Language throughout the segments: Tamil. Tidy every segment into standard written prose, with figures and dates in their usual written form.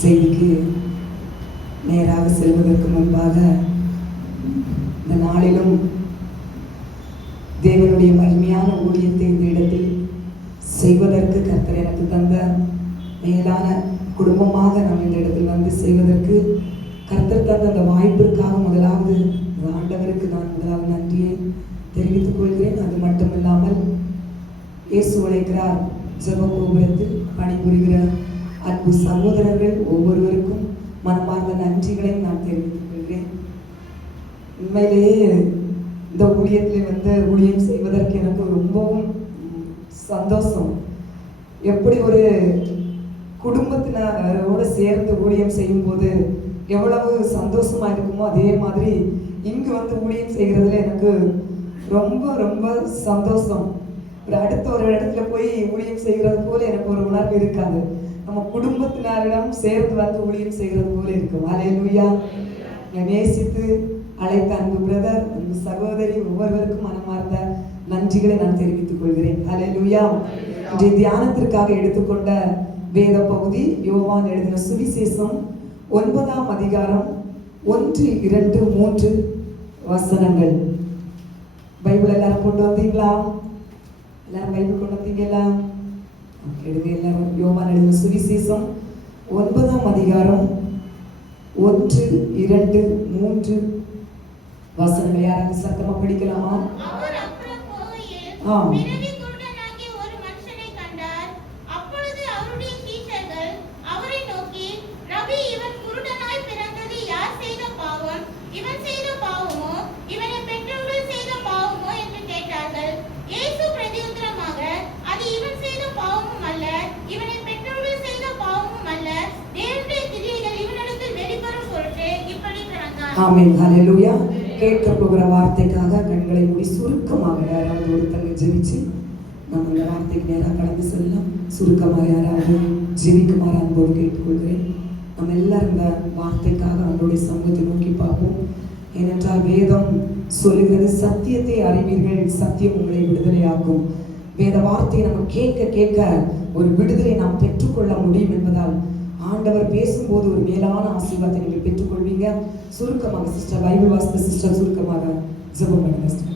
செய்திக்கு நேராக செல்வதற்கு முன்பாக இந்த நாளிலும் தேவனுடைய மகிமையான ஊழியத்தை இந்த இடத்தில் செய்வதற்கு கர்த்தர் எனக்கு தந்த மேலான குடும்பமாக நாம் இந்த இடத்தில் வந்து செய்வதற்கு கர்த்தர் தந்த அந்த வாய்ப்பிற்காக முதலாவது ஆண்டவருக்கு நான் முதலாவது நன்றியை தெரிவித்துக் கொள்கிறேன். அது மட்டுமில்லாமல் இயேசு அழைக்கிறார் ஜெப கோபுரத்தில் பணிபுரிகிற அன்பு சகோதரர்கள் ஒவ்வொருவருக்கும் மனமார்ந்த நன்றிகளை நான் தெரிவித்துக் கொள்கிறேன். உண்மையிலேயே இந்த ஊழியத்தில் ஊழியம் செய்வதற்கு எனக்கு ரொம்பவும் சந்தோஷம். எப்படி ஒரு குடும்பத்தினரோடு சேர்ந்து ஊழியம் செய்யும் போது எவ்வளவு சந்தோஷமா இருக்குமோ அதே மாதிரி இங்கு ஊழியம் செய்கிறதுல எனக்கு ரொம்ப ரொம்ப சந்தோஷம். அடுத்த ஒரு இடத்துல போய் ஊழியம் செய்கிறது போல எனக்கு ஒரு உணர்வு இருக்காது. நம்ம குடும்பத்தினரிடம் சேர்ந்து ஊழியம் செய்கிறது போல இருக்கும். அல்லேலூயா. நேசித்து அழைத்த அன்பு பிரதர், அன்பு சகோதரி ஒவ்வொருவருக்கும் மனமார்ந்த நன்றிகளை நான் தெரிவித்துக் கொள்கிறேன். அல்லேலூயா. இன்றைய தியானத்திற்காக எடுத்துக்கொண்ட வேத பகுதி யோவான் எழுதின சுவிசேஷம் 9ஆம் அதிகாரம் 1, 2, 3 வசனங்கள். பைபிள் எல்லாரும் கொண்டு வந்தீங்களா? எல்லாரும் பைபிள் கொண்டு வந்தீங்களா? எடுங்க எல்லாரும். யோவான் எழுதின சுவிசேஷம் 9ஆம் அதிகாரம் 1, 2, 3 வசனங்கள். யாராவது சத்தமா படிக்கலாமா? ஆமென். ஹல்லேலூயா. கேட்க போகிற வார்த்தைக்காக கண்களை மூடி சுருக்கமாக யாராவது ஒருத்தங்க ஜெபிச்சு நம்ம இந்த வார்த்தைக்கு நேராக கடந்து செல்லலாம். சுருக்கமாக யாராவது ஜெபிக்குமாறு அன்போடு கேட்டுக்கொள்கிறேன். நம்ம எல்லாரும் இந்த வார்த்தைக்காக நம்மளுடைய சமூகத்தை நோக்கி பார்ப்போம். ஏனென்றால் வேதம் சொல்லுகிறது, சத்தியத்தை அறிவீர்கள், சத்தியம் உங்களை விடுதலையாக்கும். வேத வார்த்தையை நம்ம கேட்க கேட்க ஒரு விடுதலை நாம் பெற்றுக்கொள்ள முடியும் என்பதால் ஆண்டவர் பேசும்போது ஒரு மேலான ஆசீர்வாதத்தை நீங்கள் பெற்றுக்கொள்வீங்க. சுருக்கமாக சிஸ்டர் பைபிள் வாசித்த சிஸ்டர் சுருக்கமாக ஜெபம் பண்ணுங்க சிஸ்டர்.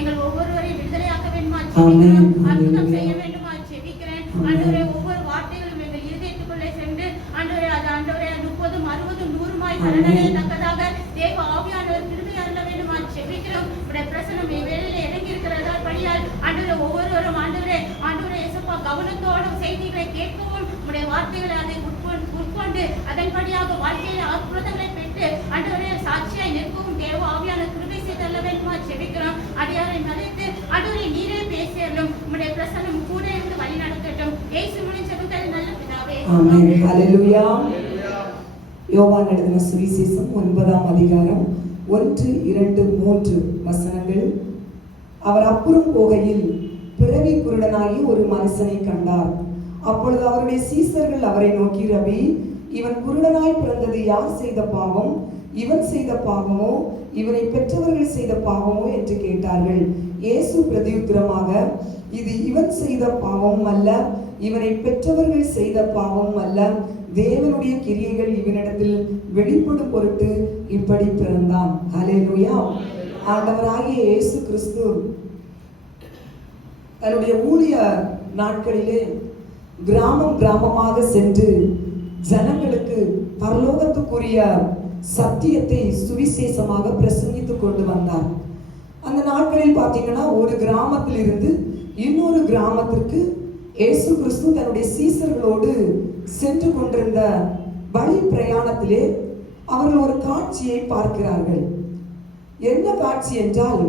எங்கள் ஒவ்வொருவரையும் விடுதலையாக்க வேண்டுமா செபிக்கிறோம். அற்புதம் செய்ய வேண்டுமா செபிக்கிறேன். ஆண்டவரே ஒவ்வொரு வார்த்தைகளும் எங்கள் இதயத்துக்குள்ளே சென்று ஆண்டவரே அது ஆண்டவரே 30, 60, 100 பலனடையத்தக்கதாக தேவ ஆவியானவர் கிருபை அருள வேண்டுமா செபிக்கிறோம். உடைய பிரசனம் வேலையில இறங்கி இருக்கிறதா படியால் ஆண்டவரே ஒவ்வொருவரும் ஆண்டவரே இயேசுப்பா கவனத்தோட செய்திகளை கேட்கவும் உடைய வார்த்தைகளை அதை உட்கொண்டு அதன்படியாக வாழ்க்கையில அற்புதங்களை பெற்று ஆண்டவரே சாட்சியாய் நிற்கவும் தேவ ஆவியான கிருபை செய்தல்ல வேண்டுமா செபிக்கிறோம். அடியாரை மறைத்து ஆண்டவரே நீரே பேசியலும் உடைய பிரசனம் கூட இருந்து வழி நடத்தட்டும். இயேசு மூலம் ஜெபிக்கிறேன் நல்ல பிதாவே. ஆமென். ஹல்லேலூயா. யோவான் எழுதின சுவிசேஷம் 9ஆம் அதிகாரம் 1, 2, 3 வசனங்கள். அவர் அப்புறம் போகையில் பிறவி குருடனாகி ஒரு மனுஷனை கண்டார். அப்பொழுது அவருடைய சீசர்கள் அவரை நோக்கி, ரபி, இவன் குருடனாய் பிறந்தது யார் செய்த பாவம்? இவன் செய்த பாவமோ இவனை பெற்றவர்கள் செய்த பாவமோ என்று கேட்டார்கள். இயேசு பிரதியுத்தரமாக, இது இவன் செய்த பாவம் அல்ல, இவனை பெற்றவர்கள் செய்த பாவம் அல்ல, தேவனுடைய கிரியைகள் இவனிடத்தில் வெளிப்படும் பொருட்டு இப்படி பிறந்தான். ஹல்லேலூயா. ஆண்டவராகிய இயேசு கிறிஸ்து தன்னுடைய ஊழிய நாட்களிலே கிராமம் கிராமமாக சென்று ஜனங்களுக்கு பரலோகத்துக்குரிய சத்தியத்தை சுவிசேஷமாக பிரசங்கித்துக் கொண்டு வந்தார். அந்த நாட்களில் பார்த்தீங்கன்னா ஒரு கிராமத்தில் இருந்து இன்னொரு கிராமத்திற்கு இயேசு கிறிஸ்து தன்னுடைய சீசர்களோடு சென்று கொண்டிருந்த வழி பிரயாணத்திலே அவர்கள் ஒரு காட்சியை பார்க்கிறார்கள். என்ன காட்சி என்றால்,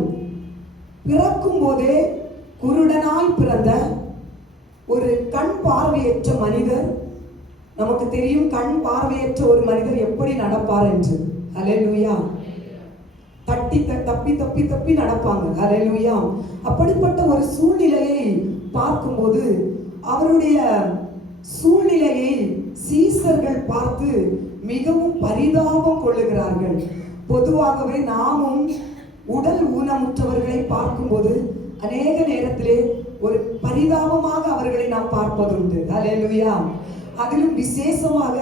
பிறக்கும் போதே குருடனாய் பிறந்த ஒரு கண் பார்வையற்ற மனிதர். நமக்கு தெரியும் கண் பார்வையற்ற ஒரு மனிதர் எப்படி நடப்பார் என்று. ஹல்லேலூயா. தப்பி தப்பி தப்பி நடப்பாங்க. ஹல்லேலூயா. அப்படிப்பட்ட ஒரு சூழ்நிலையை பார்க்கும்போது அவருடைய சூழ்நிலையை சீசர்கள் பார்த்து மிகவும் பரிதாபம் கொள்ளுகிறார்கள். பொதுவாகவே நாமும் உடல் ஊனமுற்றவர்களை பார்க்கும்போது அநேக நேரத்திலே ஒரு பரிதாபமாக அவர்களை நாம் பார்ப்பதுண்டு. அல்லேலூயா. அதிலும் விசேஷமாக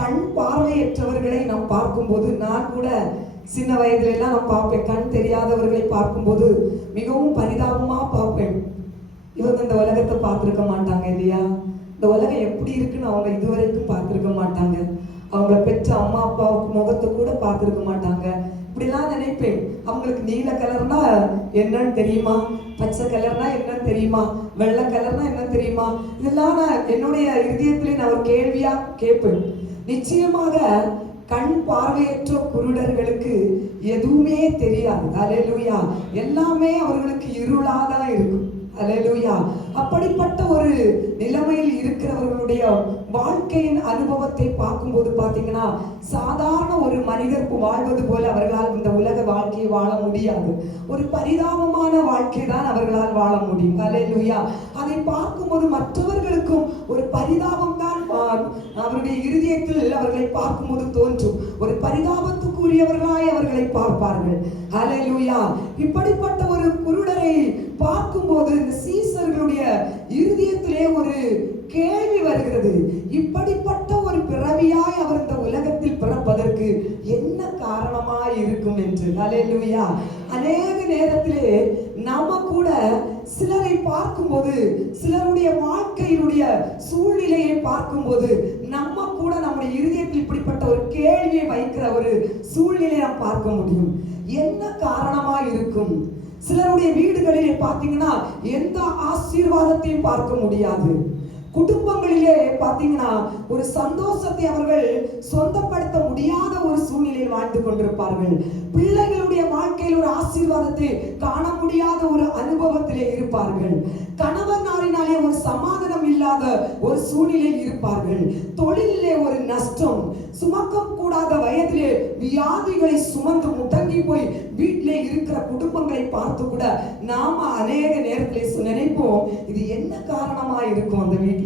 கண் பார்வையற்றவர்களை நாம் பார்க்கும்போது, நான் கூட சின்ன வயதுல எல்லாம் நான் பார்ப்பேன், கண் தெரியாதவர்களை பார்க்கும்போது மிகவும் பரிதாபமா பார்ப்பேன். இவங்க இந்த உலகத்தை பார்த்திருக்க மாட்டாங்க இல்லையா, இந்த உலகம் எப்படி இருக்குன்னு அவங்க இதுவரைக்கும் பார்த்திருக்க மாட்டாங்க, அவங்கள பெற்ற அம்மா அப்பாவுக்கு முகத்தை கூட பார்த்திருக்க மாட்டாங்க. இப்படிலாம் நினைப்பேன். அவங்களுக்கு நீல கலர்னா என்னன்னு தெரியுமா, பச்சை கலர்னா என்னன்னு தெரியுமா, வெள்ளை கலர்னா என்னன்னு தெரியுமா, இதெல்லாம் நான் என்னுடைய இதயத்திலே நான் ஒரு கேள்வியா கேட்பேன். நிச்சயமாக கண் பார்வையற்ற குருடர்களுக்கு எதுவுமே தெரியாது. அல்லேலூயா. எல்லாமே அவர்களுக்கு இருளாதான் இருக்கும். அல்லேலூயா. அப்படிப்பட்ட ஒரு நிலைமையில் இருக்கிறவர்களுடைய வாழ்க்கையின் அனுபவத்தை பார்க்கும்போது பாத்தீங்கன்னா, சாதாரண ஒரு மனிதர் வாழ்வது போல அவர்களால் இந்த உலக வாழ்க்கையை வாழ முடியாது. ஒரு பரிதாபமான வாழ்க்கை தான் அவர்களால் வாழ முடியும். அல்லேலூயா. அதை பார்க்கும்போது மற்றவர்களுக்கும் ஒரு பரிதாபம் தான் அவருடைய இருதயத்தில் அவர்களை பார்க்கும்போது தோன்றும். ஒரு பரிதாபத்துக்குரியவர்களாய் அவர்களை பார்ப்பார்கள். அல்லேலூயா. இப்படிப்பட்ட ஒரு குருடரை பார்க்கும்போது இந்த சீசர்களுடைய இருதயத்திலே ஒரு கேள்வி வருகிறது. இப்படிப்பட்ட ஒரு பிறவியாய் அவர் இந்த உலகத்தில் பிறப்பதற்கு என்ன காரணமாய் இருக்கும் என்று. அல்லேலூயா. அநேக நேரத்திலே நாம கூட சிலரை பார்க்கும்போது, சிலருடைய வாழ்க்கையினுடைய சூழ்நிலையை பார்க்கும்போது நம்ம கூட நம்முடைய இருதயத்தில் இப்படிப்பட்ட ஒரு கேள்வியை வைக்கிற ஒரு சூழ்நிலையை நாம் பார்க்க முடியும். என்ன காரணமா இருக்கும்? சிலருடைய வீடுகளிலே பார்த்தீங்கன்னா எந்த ஆசீர்வாதத்தையும் பார்க்க முடியாது. குடும்பங்களிலே பார்த்தீங்கன்னா ஒரு சந்தோஷத்தை அவர்கள் சொந்தப்படுத்த முடியாத ஒரு சூழ்நிலையில் வாழ்ந்து கொண்டிருப்பார்கள். பிள்ளைகளுடைய வாழ்க்கையில் ஒரு ஆசீர்வாதத்தை காண முடியாத ஒரு அனுபவத்திலே இருப்பார்கள். கணவனாரினாலே ஒரு சமாதானம் இல்லாத ஒரு சூழ்நிலையில் இருப்பார்கள். தொழிலிலே ஒரு நஷ்டம், சுமக்க கூடாத வயதிலே வியாதிகளை சுமந்து முடங்கி போய் வீட்டிலே இருக்கிற குடும்பங்களை பார்த்து கூட நாம அநேக நேரத்திலே நினைப்போம், இது என்ன காரணமா இருக்கும் அந்த வீட்டுல,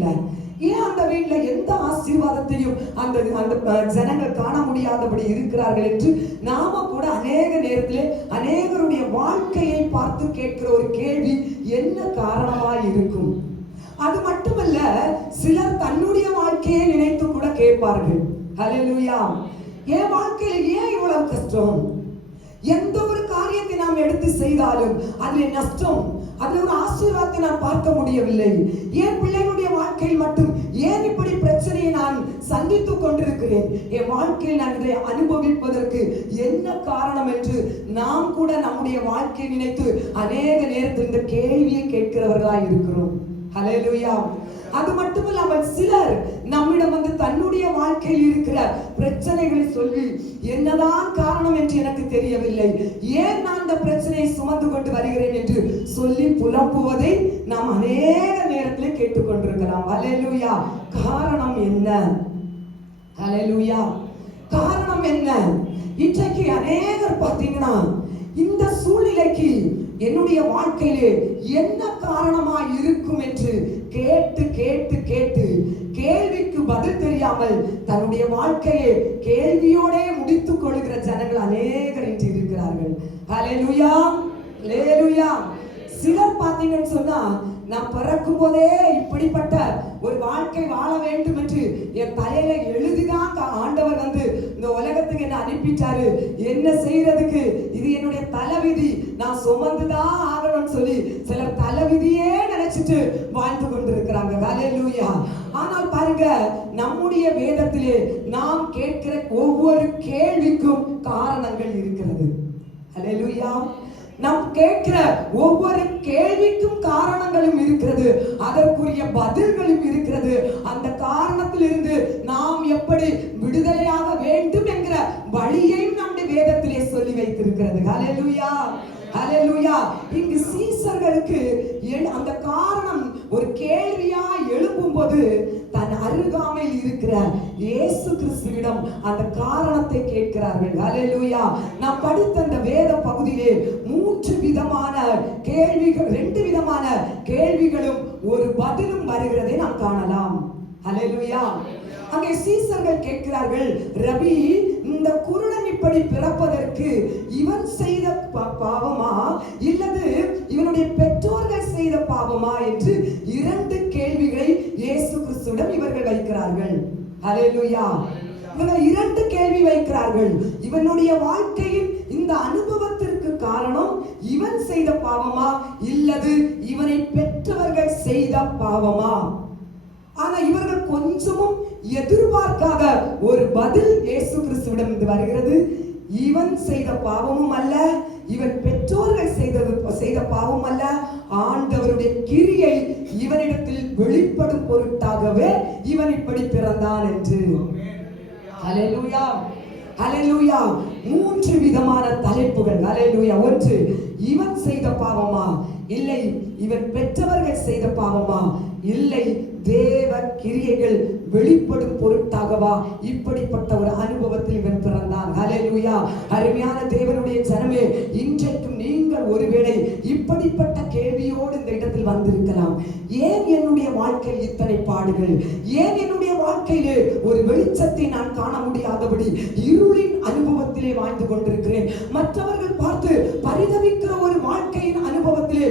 ஏன் அந்த வீட்டுல எந்த ஆசீர்வாதத்தையும் அந்த ஜனங்கள் காண முடியாதபடி இருக்கிறார்கள் என்று நாம கூட அநேக நேரத்திலே அநேகருடைய வாழ்க்கையை பார்த்து கேட்கிற ஒரு கேள்வி, என்ன காரணமா இருக்கும்? அது மட்டுமல்ல, சிலர் தன்னுடைய வாழ்க்கையை நினைத்து கூட கேட்பார்கள். அல்லேலூயா. என் வாழ்க்கையில ஏன் இவ்வளவு கஷ்டம்? எந்த ஒரு காரியத்தை நாம் எடுத்து செய்தாலும் அதுல நஷ்டம், அதுல ஒரு ஆசீர்வாதத்தை நான் பார்க்க முடியவில்லை. என் பிள்ளைகளுடைய வாழ்க்கையில் மட்டும் ஏன் இப்படி பிரச்சனையை நான் சந்தித்துக் கொண்டிருக்கிறேன்? என் வாழ்க்கையில் நான் இதை அனுபவிப்பதற்கு என்ன காரணம் என்று நாம் கூட நம்முடைய வாழ்க்கையை நினைத்து அநேக நேரத்தில் இந்த கேள்வியை கேட்கிறவர்களாய் இருக்கிறோம். அல்லேலூயா. அது மட்டுமல்லாமல் சிலர் நம்மிடம் வந்து தன்னுடைய வாழ்க்கையில் இருக்கிற பிரச்சனைகளை சொல்லி, என்னதான் காரணம் என்று எனக்கு தெரியவில்லை, ஏன் நான் இந்த பிரச்சனையை சுமந்து கொண்டு வருகிறேன் என்று சொல்லி புலம்புவதை நாம் அநேக நேரத்தில் கேட்டுக்கொண்டிருக்கலாம். அல்லேலூயா. காரணம் என்ன? அல்லேலூயா. காரணம் என்ன? இன்றைக்கு அநேகர் பார்த்தீங்கன்னா இந்த சூழ்நிலைக்கு என்னுடைய வாழ்க்கையிலே என்ன காரணமா இருக்கும் என்று கேட்டு கேட்டு கேட்டு கேள்விக்கு பதில் தெரியாமல் தன்னுடைய வாழ்க்கையை கேள்வியோட முடித்துக் கொள்கிற ஜனங்கள் அநேகர் இன்று இருக்கிறார்கள். அல்லேலூயா. அல்லேலூயா. சிலர் பார்த்தீங்கன்னு சொன்னா, நான் பிறக்கும் போதே இப்படிப்பட்ட ஒரு வாழ்க்கை வாழ வேண்டும் என்று என் தலையில எழுதிதான் ஆண்டவர் வந்து இந்த உலகத்துக்கு என்ன அனுப்பிட்டாரு, என்ன செய்யறதுக்கு, இது என்னுடைய தலைவிதி, நான் சுமந்துதான் ஆகணும்னு சொல்லி சிலர் தலைவிதியே நினைச்சிட்டு வாழ்ந்து கொண்டிருக்கிறாங்க. அல்லேலூயா. ஆனால் பாருங்க, நம்முடைய வேதத்திலே நாம் கேட்கிற ஒவ்வொரு கேள்விக்கும் காரணங்கள் இருக்கிறது. அல்லேலூயா. நாம் கேட்கிற ஒவ்வொரு கேள்விக்கும் காரணங்களும் இருக்கிறது, அதற்குரிய பதில்களும் இருக்கிறது. அந்த காரணத்திலிருந்து நாம் எப்படி விடுதலையாக வேண்டும் என்கிற வழியையும் நம்முடைய வேதத்திலே சொல்லி வைத்திருக்கிறது. அல்லேலூயா. அல்லேலூயா. இங்கு சீசர்களுக்கு அந்த காரணம் ஒரு கேள்வியா எழும்பும்போது தன் அருகாமையில் இருக்கிற இயேசு கிறிஸ்துவிடம் அந்த காரணத்தை கேட்கிறார்கள். அல்லேலூயா. நான் படித்த அந்த வேத பகுதியிலே 3 விதமான கேள்விகள், 2 விதமான கேள்விகளும் ஒரு பதிலும் வருகிறதை நாம் காணலாம். அல்லேலூயா. ஹல்லேலூயா. அங்கே சீசர்கள் கேட்கிறார்கள், ரபி, இந்த குருடன் இப்படி பிறப்பதற்கு இவன் செய்த பாவமா இல்லது இவனுடைய பெற்றோர்கள் செய்த பாவமா என்று 2 கேள்விகளை இயேசு கிறிஸ்துவிடம் இவர்கள் வைக்கிறார்கள். ஹல்லேலூயா. இவர்கள் 2 கேள்வி வைக்கிறார்கள். இவனுடைய வாழ்க்கையின் இந்த அனுபவத்திற்கு காரணம் இவன் செய்த பாவமா இல்லது இவனை பெற்றவர்கள் செய்த பாவமா? ஆனா இவர்கள் கொஞ்சமும் எதிர்பார்க்காத ஒரு பதில் இயேசு கிறிஸ்துவிடம் இருந்து வருகிறது. இவன் செய்த பாவமும் அல்ல, இவன் பெற்றோர்கள் செய்த பாவம் அல்ல, ஆண்டவருடைய கிரியை இவனிடத்தில் வெளிப்படும் பொருட்டாகவே இவன் இப்படி பிறந்தான் என்று. ஹல்லேலூயா, ஹல்லேலூயா. 3 விதமான தலைப்புகள். ஹல்லேலூயா. 1, இவன் செய்த பாவமா இல்லை இவன் பெற்றவர்கள் செய்த பாவமா இல்லை தேவ கிரியைகள் வெளிப்படும் பொருட்டாகவா இப்படிப்பட்ட ஒரு அனுபவத்தில் இவன் பிறந்தான். ஹல்லேலூயா. அருமையான தேவனுடைய ஜனமே, இன்றைக்கும் நீங்கள் ஒருவேளை இப்படிப்பட்ட கேள்வியோடு இந்த இடத்தில் வந்திருக்கலாம். ஏன் என்னுடைய வாழ்க்கையில் இத்தனை பாடுகள்? ஏன் என்னுடைய வாழ்க்கையிலே ஒரு வெளிச்சத்தை நான் காண முடியாதபடி இருளின் அனுபவத்திலே வாழ்ந்து கொண்டிருக்கிறேன்? மற்றவர்கள் பார்த்து பரிதவிக்கிற ஒரு வாழ்க்கையின் அனுபவத்திலே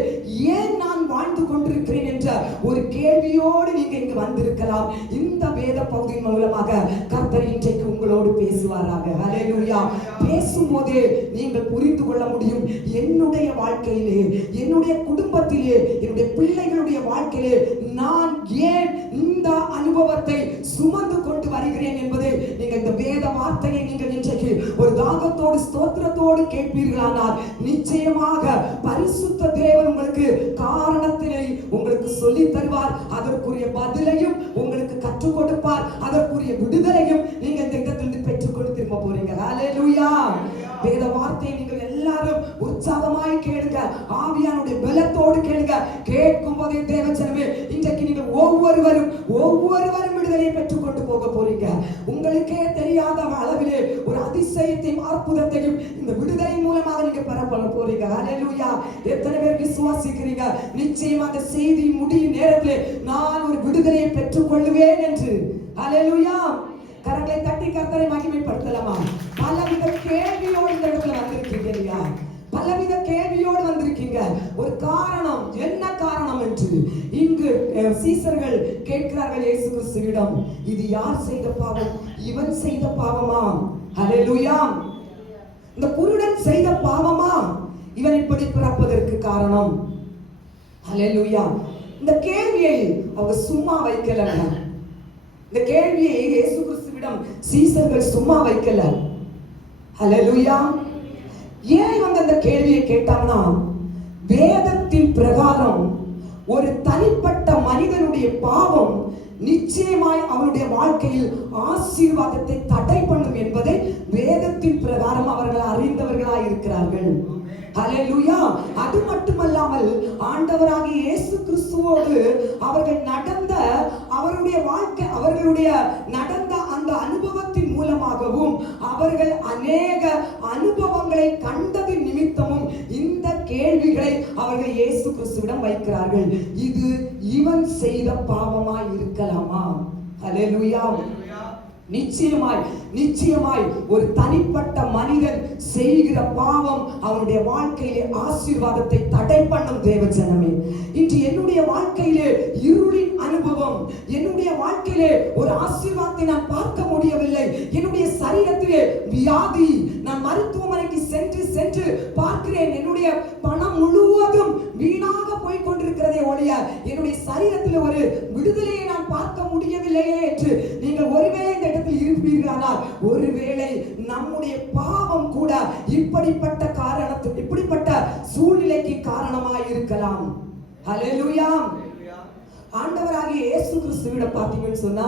ஏன் நான் வாழ்ந்து கொண்டிருக்கிறேன் என்ற ஒரு கேள்வியோடு நீங்க இங்கு வந்திருக்கலாம். இந்த வேத பகுதியின் மூலமாக கர்த்தர் இன்றைக்கு உங்களோடு பேசுவாராக. ஹல்லேலூயா. பேசும்போதே நீங்கள் புரிந்து கொள்ள முடியும், என்னுடைய வாழ்க்கையிலே, என்னுடைய குடும்பத்திலே, என்னுடைய பிள்ளைகளுடைய வாழ்க்கையிலே நான் ஏன் இந்த அனுபவத்தை சுமந்து கொண்டு வருகிறேன் என்பதை நீங்கள் இந்த வேத வார்த்தையை நீங்கள் இன்றைக்கு ஒரு தாகத்தோடு ஸ்தோத்திரத்தோடு கேட்பீர்களானால் நிச்சயமாக பரிசுத்த தேவன் உங்களுக்கு காரணத்தினை உங்களுக்கு சொல்லி தருவார். அதற்குரிய பதிலையும் உங்களுக்கு கற்றுக் கொடுப்பார். அதற்குரிய விடுதலையும் நீங்க இந்த இடத்திலிருந்து பெற்றுக்கொண்டு திரும்ப போறீங்க. ஹல்லேலூயா. வேத வார்த்தையை நீங்கள் எல்லாரும் உற்சாகமாய் கேளுங்க, ஆவியானுடைய பலத்தோடு கேளுங்க. கேட்கும் போதே தேவஜனமே, இன்றைக்கு நீங்கள் ஒவ்வொருவரும் விடுதலையை பெற்றுக்கொண்டு போக போறீங்க. உங்களுக்கே தெரியாத அளவிலே ஒரு அதிசயத்தையும் அற்புதத்தையும் இந்த விடுதலை மூலமாக நீங்க பெற போறீங்க. ஹல்லேலூயா. எத்தனை பேர் விசுவாசிக்கிறீங்க நிச்சயமாக அந்த செய்தி முடியும் நேரத்திலே நான் ஒரு விடுதலையை பெற்றுக் கொள்ளுவேன் என்று? ஹல்லேலூயா. கரங்களை தட்டி கர்த்தரை மகிமைப்படுத்தலாமா? பலவித கேள்வியோடு இந்த இடத்துல வந்திருக்கீங்க இல்லையா? பலவித கேள்வியோடு வந்திருக்கீங்க. ஒரு காரணம், என்ன காரணம் என்று இங்கு சீசர்கள் கேட்கிறார்கள் இயேசு கிறிஸ்துவிடம், இது யார் செய்த பாவம்? இவன் செய்த பாவமா? ஹல்லேலூயா. இந்த குருடன் செய்த பாவமா இவன் இப்படி பிறப்பதற்கு காரணம்? ஹல்லேலூயா. இந்த கேள்வியை அவங்க சும்மா வைக்கல. இந்த கேள்வியை இயேசு கிறிஸ்துவிடம் சீசர்கள் சும்மா வைக்கல. ஹல்லேலூயா. ஏன் இவங்க இந்த கேள்வியை கேட்டாங்கன்னா, வேதத்தின் பிரகாரம் ஒரு தனிப்பட்ட மனிதனுடைய பாவம் நிச்சயமாய் அவனுடைய வாழ்க்கையில் ஆசீர்வாதத்தை தடை பண்ணும் என்பதை வேதத்தின் பிரகாரம் அவர்கள் அறிந்தவர்களாய் இருக்கிறார்கள். ஹல்லேலூயா. அது மட்டுமல்லாமல் ஆண்டவராகிய இயேசு கிறிஸ்துவோடு அவர்கள் நடந்த அவருடைய வாழ்க்கை, அவர்களுடைய நடந்த அந்த அனுபவத்தின் மூலமாகவும் அவர்கள் அநேக அனுபவங்களை கண்டது நிமித்தமும் இந்த கேள்விகளை அவர்கள் இயேசு கிறிஸ்துவிடம் வைக்கிறார்கள். இது இவன் செய்த பாவமாய் இருக்கலாமா? ஹல்லேலூயா. நிச்சயமாய் ஒரு தனிப்பட்ட மனிதன் செய்கிற பாவம் அவனுடைய வாழ்க்கையிலே ஆசீர்வாதத்தை தடை பண்ணும். தேவஜனமே, இன்று என்னுடைய வாழ்க்கையிலே இருளின் அனுபவம், என்னுடைய வாழ்க்கையிலே ஒரு ஆசீர்வாதத்தை நான் பார்க்க முடியவில்லை. என்னுடைய சரீரத்திலே வியாதி, நான் மருத்துவமனைக்கு சென்று பார்க்கிறேன், என்னுடைய பணம் முழுவதும் வீணாக போய் கொண்டிருக்கிறதே ஒழிய என்னுடைய சரீரத்தில் ஒரு விடுதலையை நான் பார்க்க முடியவில்லையே என்று நீங்கள் ஒருவேளை இந்த இடத்தில் இருப்பீர்களானால், ஒருவேளை நம்முடைய பாவம் கூட இப்படிப்பட்ட காரணத்துக்கு, இப்படிப்பட்ட சூழ்நிலைக்கு காரணமாய் இருக்கலாம். ஹல்லேலூயா. ஆண்டவராகிய இயேசு கிறிஸ்துவிடம் பார்த்தீங்கன்னு சொன்னா,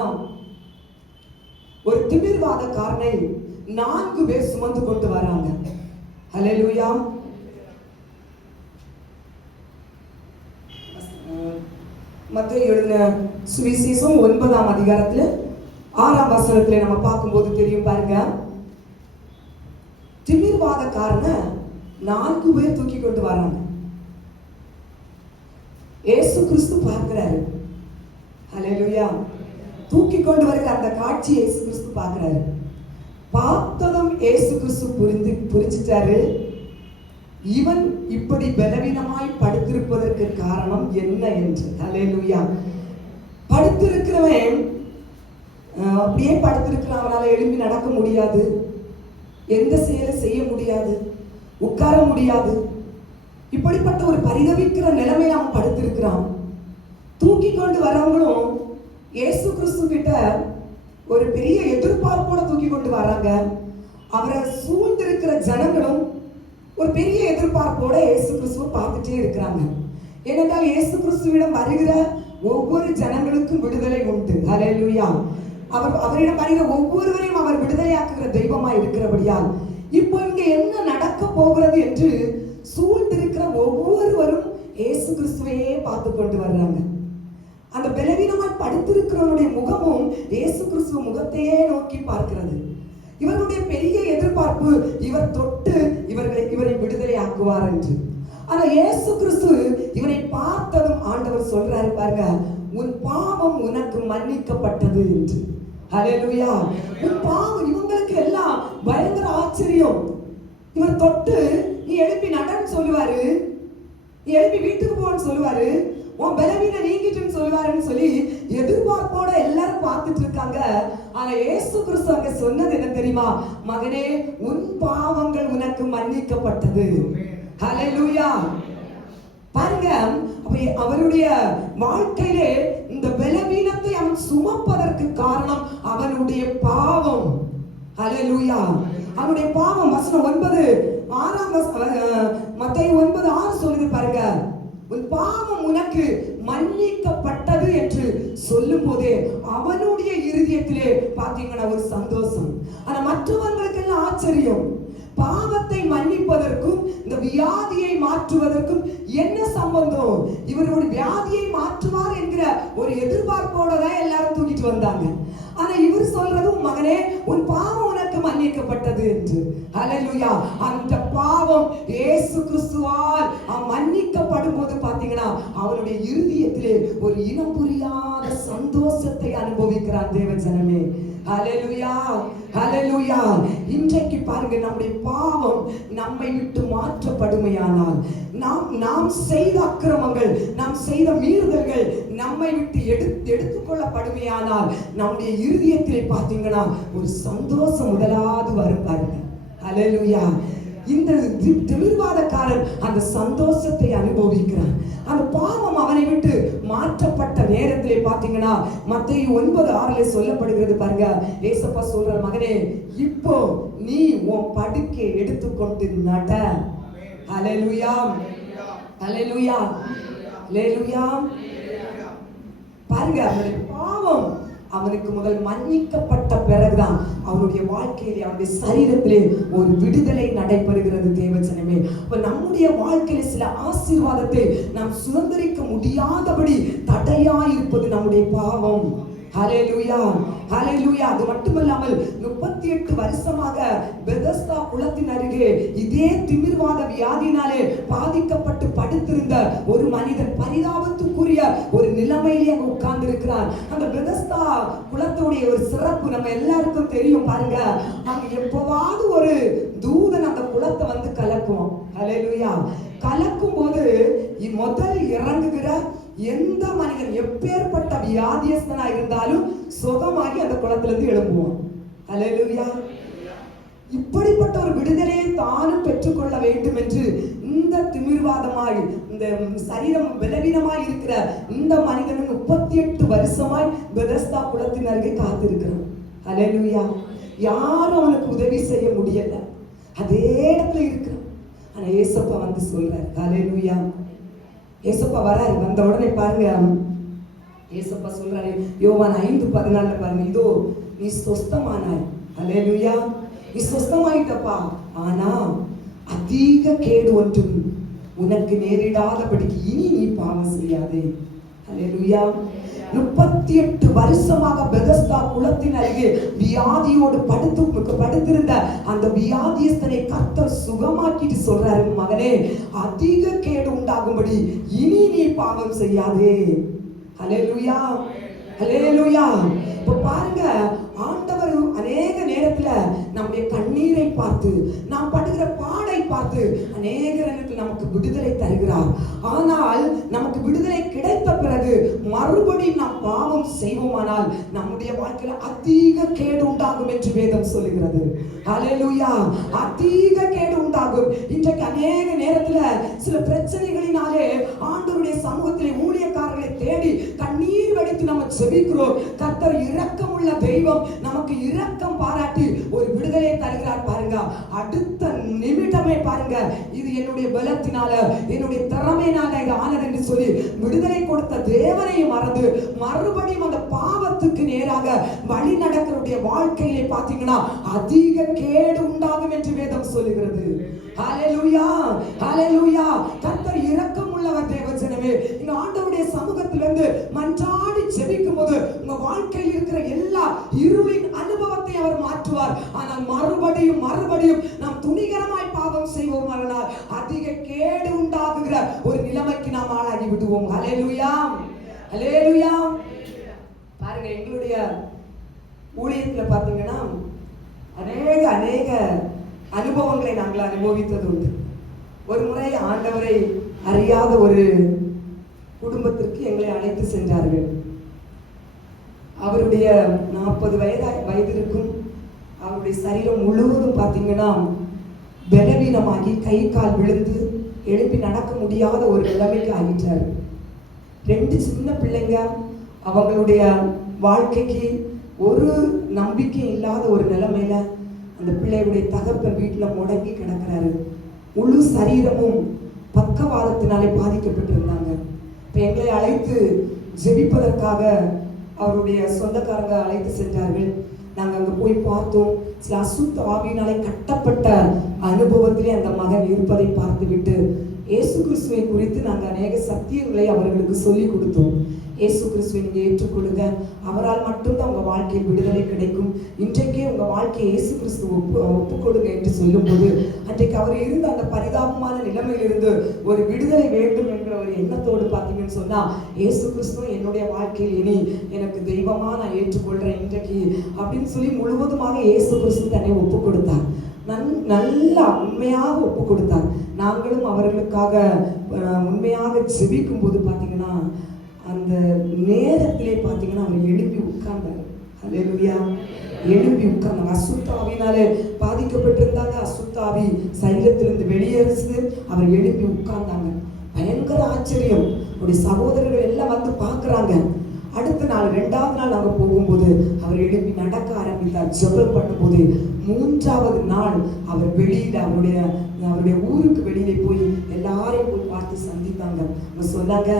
ஒரு திமிர்வாதக்காரனை 4 பேர் சுமந்து கொண்டு வராங்க. ஹல்லேலூயா. மத்தேயு எழுதின சுவிசேஷம் 9ஆம் அதிகாரத்துல 6ஆம் வசனத்துல நம்ம பார்க்கும்போது தெரியும் பாருங்க. திமிர்வாதக்காரனை 4 பேர் தூக்கி கொண்டு வராங்க. இயேசு கிறிஸ்து பார்க்கிறாரு. ஹல்லேலூயா. தூக்கி கொண்டு வருகிற அந்த காட்சியை இயேசு கிறிஸ்து பார்க்கிறாரு. பார்த்ததும் இயேசு கிறிஸ்து புரிஞ்சிட்டாரு, இவன் இப்படி பலவீனமாய் படுத்திருப்பதற்கு காரணம் என்ன என்று. ஹல்லேலூயா. படுத்திருக்கிறவன் அப்படியே படுத்திருக்கிறான், அவனால எழும்பி நடக்க முடியாது, எந்த செயலை செய்ய முடியாது, உட்கார முடியாது. இப்படிப்பட்ட ஒரு பரிதவிக்கிற நிலைமை அவன் படுத்திருக்கிறான். தூக்கி கொண்டு வரவங்களும் இயேசு கிறிஸ்து கிட்ட ஒரு பெரிய எதிர்பார்ப்போட தூக்கி கொண்டு வராங்க. அவரை சூழ்ந்திருக்கிற ஜனங்களும் ஒரு பெரிய எதிர்பார்ப்போட இயேசு கிறிஸ்துவை பார்த்துட்டே இருக்கிறாங்க. ஏனென்றால் இயேசு கிறிஸ்துவிடம் வருகிற ஒவ்வொரு ஜனங்களுக்கும் விடுதலை உண்டு. ஹல்லேலூயா. அவரிடம் வருகிற ஒவ்வொருவரையும் அவர் விடுதலையாக்குகிற தெய்வமா இருக்கிறபடியால் இப்போ இங்க என்ன நடக்க போகிறது என்று சூழ்ந்திருக்கிற ஒவ்வொருவரும் இயேசு கிறிஸ்துவையே பார்த்து கொண்டு வர்றாங்க. அந்த பலவீனமாய் படுத்திருக்கிறவனுடைய முகமும் இயேசு கிறிஸ்துவ முகத்தையே நோக்கி பார்க்கிறது. இவருடைய பெரிய எதிர்பார்ப்பு இவர் தொட்டு இவரை விடுதலை ஆக்குவார் என்று. ஆனா இயேசு கிறிஸ்து இவனை பார்த்ததும் ஆண்டவர் சொல்றாரு பாருங்க, உன் பாவம் உனக்கு மன்னிக்கப்பட்டது என்று. ஹல்லேலூயா. உன் பாவம், இவங்களுக்கு எல்லாம் பயங்கர ஆச்சரியம். இவர் தொட்டு நீ எழுப்பி நடன்னு சொல்லுவாரு, நீ எழுப்பி வீட்டுக்கு போன்னு சொல்லுவாரு, உன் பலவீனம் நீங்கிட்டுன்னு சொல்லுவாருன்னு சொல்லி எதிர்பார்ப்போட எல்லாரும் பார்த்துட்டு இருக்காங்க. ஆனா இயேசு கிறிஸ்து அங்க சொன்னது என்ன தெரியுமா? மகனே, உன் பாவங்கள் உனக்கு மன்னிக்கப்பட்டது. ஹல்லேலூயா. பாருங்க, அவருடைய வாழ்க்கையிலே இந்த பலவீனத்தை அவன் சுமப்பதற்கு காரணம் அவனுடைய பாவம். ஹல்லேலூயா. அவனுடைய பாவம். வசனம் 9 மத்தேயு 9:6 சொல்லுது பாருங்க, உன் பாவம் உனக்கு மன்னிக்கப்பட்டது என்று சொல்லும் போதே அவனுடைய இருதயத்திலே பாத்தீங்கன்னா ஒரு சந்தோஷம். ஆனா மற்றவர்களுக்கு எல்லாம் ஆச்சரியம். பாவத்தை மன்னிப்பதற்கும் இந்த வியாதியை மாற்றுவதற்கும் என்ன சம்பந்தம்? இவருடைய வியாதியை மாற்றுவார் என்கிற ஒரு எதிர்பார்ப்போட தான் எல்லாரும் தூக்கிட்டு வந்தாங்க. ஆனா இவர் சொல்றது, மகனே, உன் பாவம் உனக்கு மன்னிக்கப்பட்டது என்று. ஹல்லேலூயா. அந்த பாவம் இயேசு கிறிஸ்துவால் மன்னிக்கப்படும் போது பாத்தீங்கன்னா அவனுடைய இருதயத்திலே ஒரு இனம் புரியாத சந்தோஷத்தை அனுபவிக்கிறான் தேவ ஜனமே. ஹல்லேலூயா. ஹல்லேலூயா. இன்றைக்கு பாருங்க, நம்முடைய பாவம் நம்மை விட்டு மாற்றப்படுமையானால், நாம் செய்த அக்கிரமங்கள், நாம் செய்த மீறுதல்கள் நம்மை விட்டு எடுத்துக்கொள்ளப்படுமையானால் நம்முடைய இருதயத்திலே பாத்தீங்கன்னா ஒரு சந்தோஷம் முதலாவது வரும் பாருங்க. ஹல்லேலூயா. இந்த திமிர்வாதக்காரன் அந்த சந்தோஷத்தை அனுபவிக்கிறான். அந்த பாவம் அவனை விட்டு மாற்றப்பட்ட நேரத்திலே பாத்தீங்கன்னா மத்தேயு 9:6 சொல்லப்படுகிறது பாருங்க. ஏசப்பா சொல்ற, மகனே, இப்போ நீ உன் படுக்கை எடுத்துக்கொண்டு நட. ஹல்லேலூயா. ஹல்லேலூயா. ஹல்லேலூயா. பாருங்க, அவனுடைய பாவம் அவனுக்கு முதல் மன்னிக்கப்பட்ட பிறகுதான் அவனுடைய வாழ்க்கையிலே, அவனுடைய சரீரத்திலே ஒரு விடுதலை நடைபெறுகிறது தேவஜனமே. அப்ப நம்முடைய வாழ்க்கையில சில ஆசீர்வாதத்தை நாம் சுதந்திரிக்க முடியாதபடி தடையாயிருப்பது நம்முடைய பாவம். ஹல்லேலூயா. ஹல்லேலூயா. அது மட்டுமல்லாமல் 38 வருஷமாக பெதஸ்தா குளத்தின் அருகே இதே திமிர்வாத வியாதினாலே பாதிக்கப்பட்டு படுத்திருந்த ஒரு மனிதன் பரிதாபத்துக்குரிய ஒரு நிலைமையிலே அங்க உட்கார்ந்து இருக்கிறார். அந்த பெதஸ்தா குளத்துடைய ஒரு சிறப்பு நம்ம எல்லாருக்கும் தெரியும் பாருங்க. அங்க எப்பவாவது ஒரு தூதன் அந்த குளத்தை வந்து கலக்கும். ஹல்லேலூயா. கலக்கும் போது முதல் இறங்குகிற எந்த மனிதன் எப்பேற்பட்ட வியாதியஸ்தனா இருந்தாலும் சுகமாகி அந்த குளத்துல இருந்து எழும்புவான். ஹல்லேலூயா. இப்படிப்பட்ட ஒரு விடுதலையை தானும் பெற்றுக்கொள்ள வேண்டும் என்று இந்த திமிர்வாதமாய், இந்த சரீரம் பலவீனமாய் இருக்கிற இந்த மனிதன் 38 வருஷமாய் பெதஸ்தா குளத்தின் அருகே காத்திருக்கிறான். ஹல்லேலூயா. யாரும் அவனுக்கு உதவி செய்ய முடியல, அதே இடத்துல இருக்கிறான். ஆனா ஏசப்பா வந்து சொல்றாரு. ஹல்லேலூயா. ஏசப்பா வராரு. வந்த உடனே பாருங்க, ஏசப்பா சொல்றாரு யோவான் 5:14 பாருங்க, இதோ நீ சொஸ்தமானாய். ஹல்லேலூயா. நீ சொஸ்தமாயிட்டப்பா, ஆனா அதிக கேடு ஒன்றும் உனக்கு நேரிடாதபடிக்கு இனி நீ பாவம் செய்யாதே. ஹல்லேலூயா. 38 வருஷமாக பெதஸ்தா குளத்தின் அருகே வியாதியோடு படுத்திருந்த அந்த வியாதியஸ்தனை கர்த்தர் சுகமாக்கிட்டு சொல்றாரு, மகனே, அதிக கேடு உண்டாகும்படி இனி நீ பாவம் செய்யாதே. ஹல்லேலூயா. ஹல்லேலூயா. இப்ப பாருங்க, ஆண்டவர் அநேக நேரத்துல நம்முடைய கண்ணீரை பார்த்து, நாம் படுகிற பாடை பார்த்து அநேக நேரத்தில் நமக்கு விடுதலை தருகிறார். ஆனால் நமக்கு விடுதலை கிடைத்த பிறகு மறுபடியும் நாம் பாவம் செய்வோமானால் நம்முடைய வாழ்க்கையில அதிக கேடு உண்டாகும் என்று வேதம் சொல்லுகிறது. ஹல்லேலூயா. அதிக கேடு உண்டாகும். இன்றைக்கு அநேக நேரத்துல சில பிரச்சனைகளினாலே ஆண்டவருடைய சமூகத்திலே ஊழியக்காரர்களை தேடி கண்ணீர் வடித்து நம்ம செபிக்கிறோம். கர்த்தர் இரக்கமுள்ள தெய்வம் நமக்கு இரக்கம் பாராட்டி ஒரு விடுதலை தருகிறார். பாருங்க, அடுத்த நிமிடமே பாருங்க, இது என்னுடைய பலத்தினால என்னுடைய திறமையினால இது ஆனது என்று சொல்லி விடுதலை கொடுத்த தேவனை மறந்து மறுபடியும் அந்த பாவத்துக்கு நேராக வழி நடக்கிறவருடைய வாழ்க்கையிலே பாத்தீங்கன்னா அதிக கேடு உண்டாகும் என்று வேதம் சொல்லுகிறது. ஹல்லேலூயா, ஹல்லேலூயா. கர்த்தர் இரக்கம் உள்ளவர் தேவஜனமே. இந்த ஆண்டவருடைய சமூகத்திலிருந்து மன்றாடி ஜெபிக்கும் போது உங்க வாழ்க்கையில் இருக்கிற எல்லா இருளின் அனுபவத்தை அவர் மாற்றுவார். ஆனால் மறுபடியும் மறுபடியும் நாம் துணிகரமாய் பாவம் செய்வோம், ஆனால் அதிக கேடு உண்டாகுகிற ஒரு நிலைமைக்கு நாம் ஆளாகி விடுவோம். ஹல்லேலூயா, ஹல்லேலூயா. பாருங்க, எங்களுடைய ஊழியத்துல பாத்தீங்கன்னா அநேக அனுபவங்களை நாங்கள் அனுபவித்தது உண்டு. ஒரு முறை ஆண்டவரை அறியாத ஒரு குடும்பத்திற்கு எங்களை அழைத்து சென்றார்கள். அவருடைய 40 வயது இருக்கும். அவருடைய சரீரம் முழுவதும் பார்த்தீங்கன்னா பலவீனமாகி கை கால் விழுந்து எழுப்பி நடக்க முடியாத ஒரு நிலைமைக்கு ஆகிட்டார். 2 சின்ன பிள்ளைங்க, அவங்களுடைய வாழ்க்கைக்கு ஒரு நம்பிக்கை இல்லாத ஒரு நிலைமையில அந்த பிள்ளையுடைய தகப்பன் வீட்டில் முடங்கி கிடக்கிறாரு. முழு சரீரமும் பக்கவாதத்தினாலே பாதிக்கப்பட்டிருந்தாங்க. இப்போ எங்களை அழைத்து ஜெபிப்பதற்காக அவருடைய சொந்தக்காரங்க அழைத்து சென்றார்கள். நாங்கள் அங்கே போய் பார்த்தோம். சில அசுத்த ஆவியினாலே கட்டப்பட்ட அனுபவத்திலே அந்த மகன் இருப்பதை பார்த்துவிட்டு இயேசு கிறிஸ்துவை குறித்து நாங்கள் அநேக சத்தியங்களை அவர்களுக்கு சொல்லி கொடுத்தோம். இயேசு கிறிஸ்துவை நீங்கள் ஏற்றுக்கொள்ளுங்க, அவரால் மட்டும்தான் உங்கள் வாழ்க்கையில் விடுதலை கிடைக்கும். இன்றைக்கே உங்கள் வாழ்க்கையை இயேசு கிறிஸ்து ஒப்புக்கொடுங்க என்று சொல்லும்போது அன்றைக்கு அவர் இருந்த அந்த பரிதாபமான நிலைமையிலிருந்து ஒரு விடுதலை வேண்டும் என்கிற ஒரு எண்ணத்தோடு பார்த்தீங்கன்னு சொன்னால், இயேசு கிறிஸ்துவ என்னுடைய வாழ்க்கையில் இனி எனக்கு தெய்வமா நான் ஏற்றுக்கொள்கிறேன் இன்றைக்கு அப்படின்னு சொல்லி முழுவதுமாக இயேசு கிறிஸ்து தன்னை ஒப்பு கொடுத்தார். நல்லா உண்மையாக ஒப்பு கொடுத்தார். நாங்களும் அவர்களுக்காக உண்மையாக ஜெபிக்கும் போது பார்த்தீங்கன்னா அந்த நேரத்திலே பார்த்தீங்கன்னா அவர் எழுப்பி உட்கார்ந்தார். ஹல்லேலூயா, எழுப்பி உட்கார்ந்தாங்க. அசுத்தாவினாலே பாதிக்கப்பட்டிருந்தாங்க. அசுத்தாவி சரீரத்திலிருந்து வெளியேறிச்சு. அவர் எழுப்பி உட்கார்ந்தாங்க. பயங்கர ஆச்சரியம். அவருடைய சகோதரர்கள் எல்லாம் வந்து பார்க்குறாங்க. அடுத்த நாள் 2வது நாள் நாங்கள் போகும்போது அவர் எழுப்பி நடக்க ஆரம்பித்தார். ஜெபம் பண்ணும்போது 3வது நாள் அவர் வெளியில் அவருடைய ஊருக்கு வெளியிலே போய் எல்லாரையும் போய் பார்த்து சந்தித்தாங்க. அவங்க சொன்னாங்க,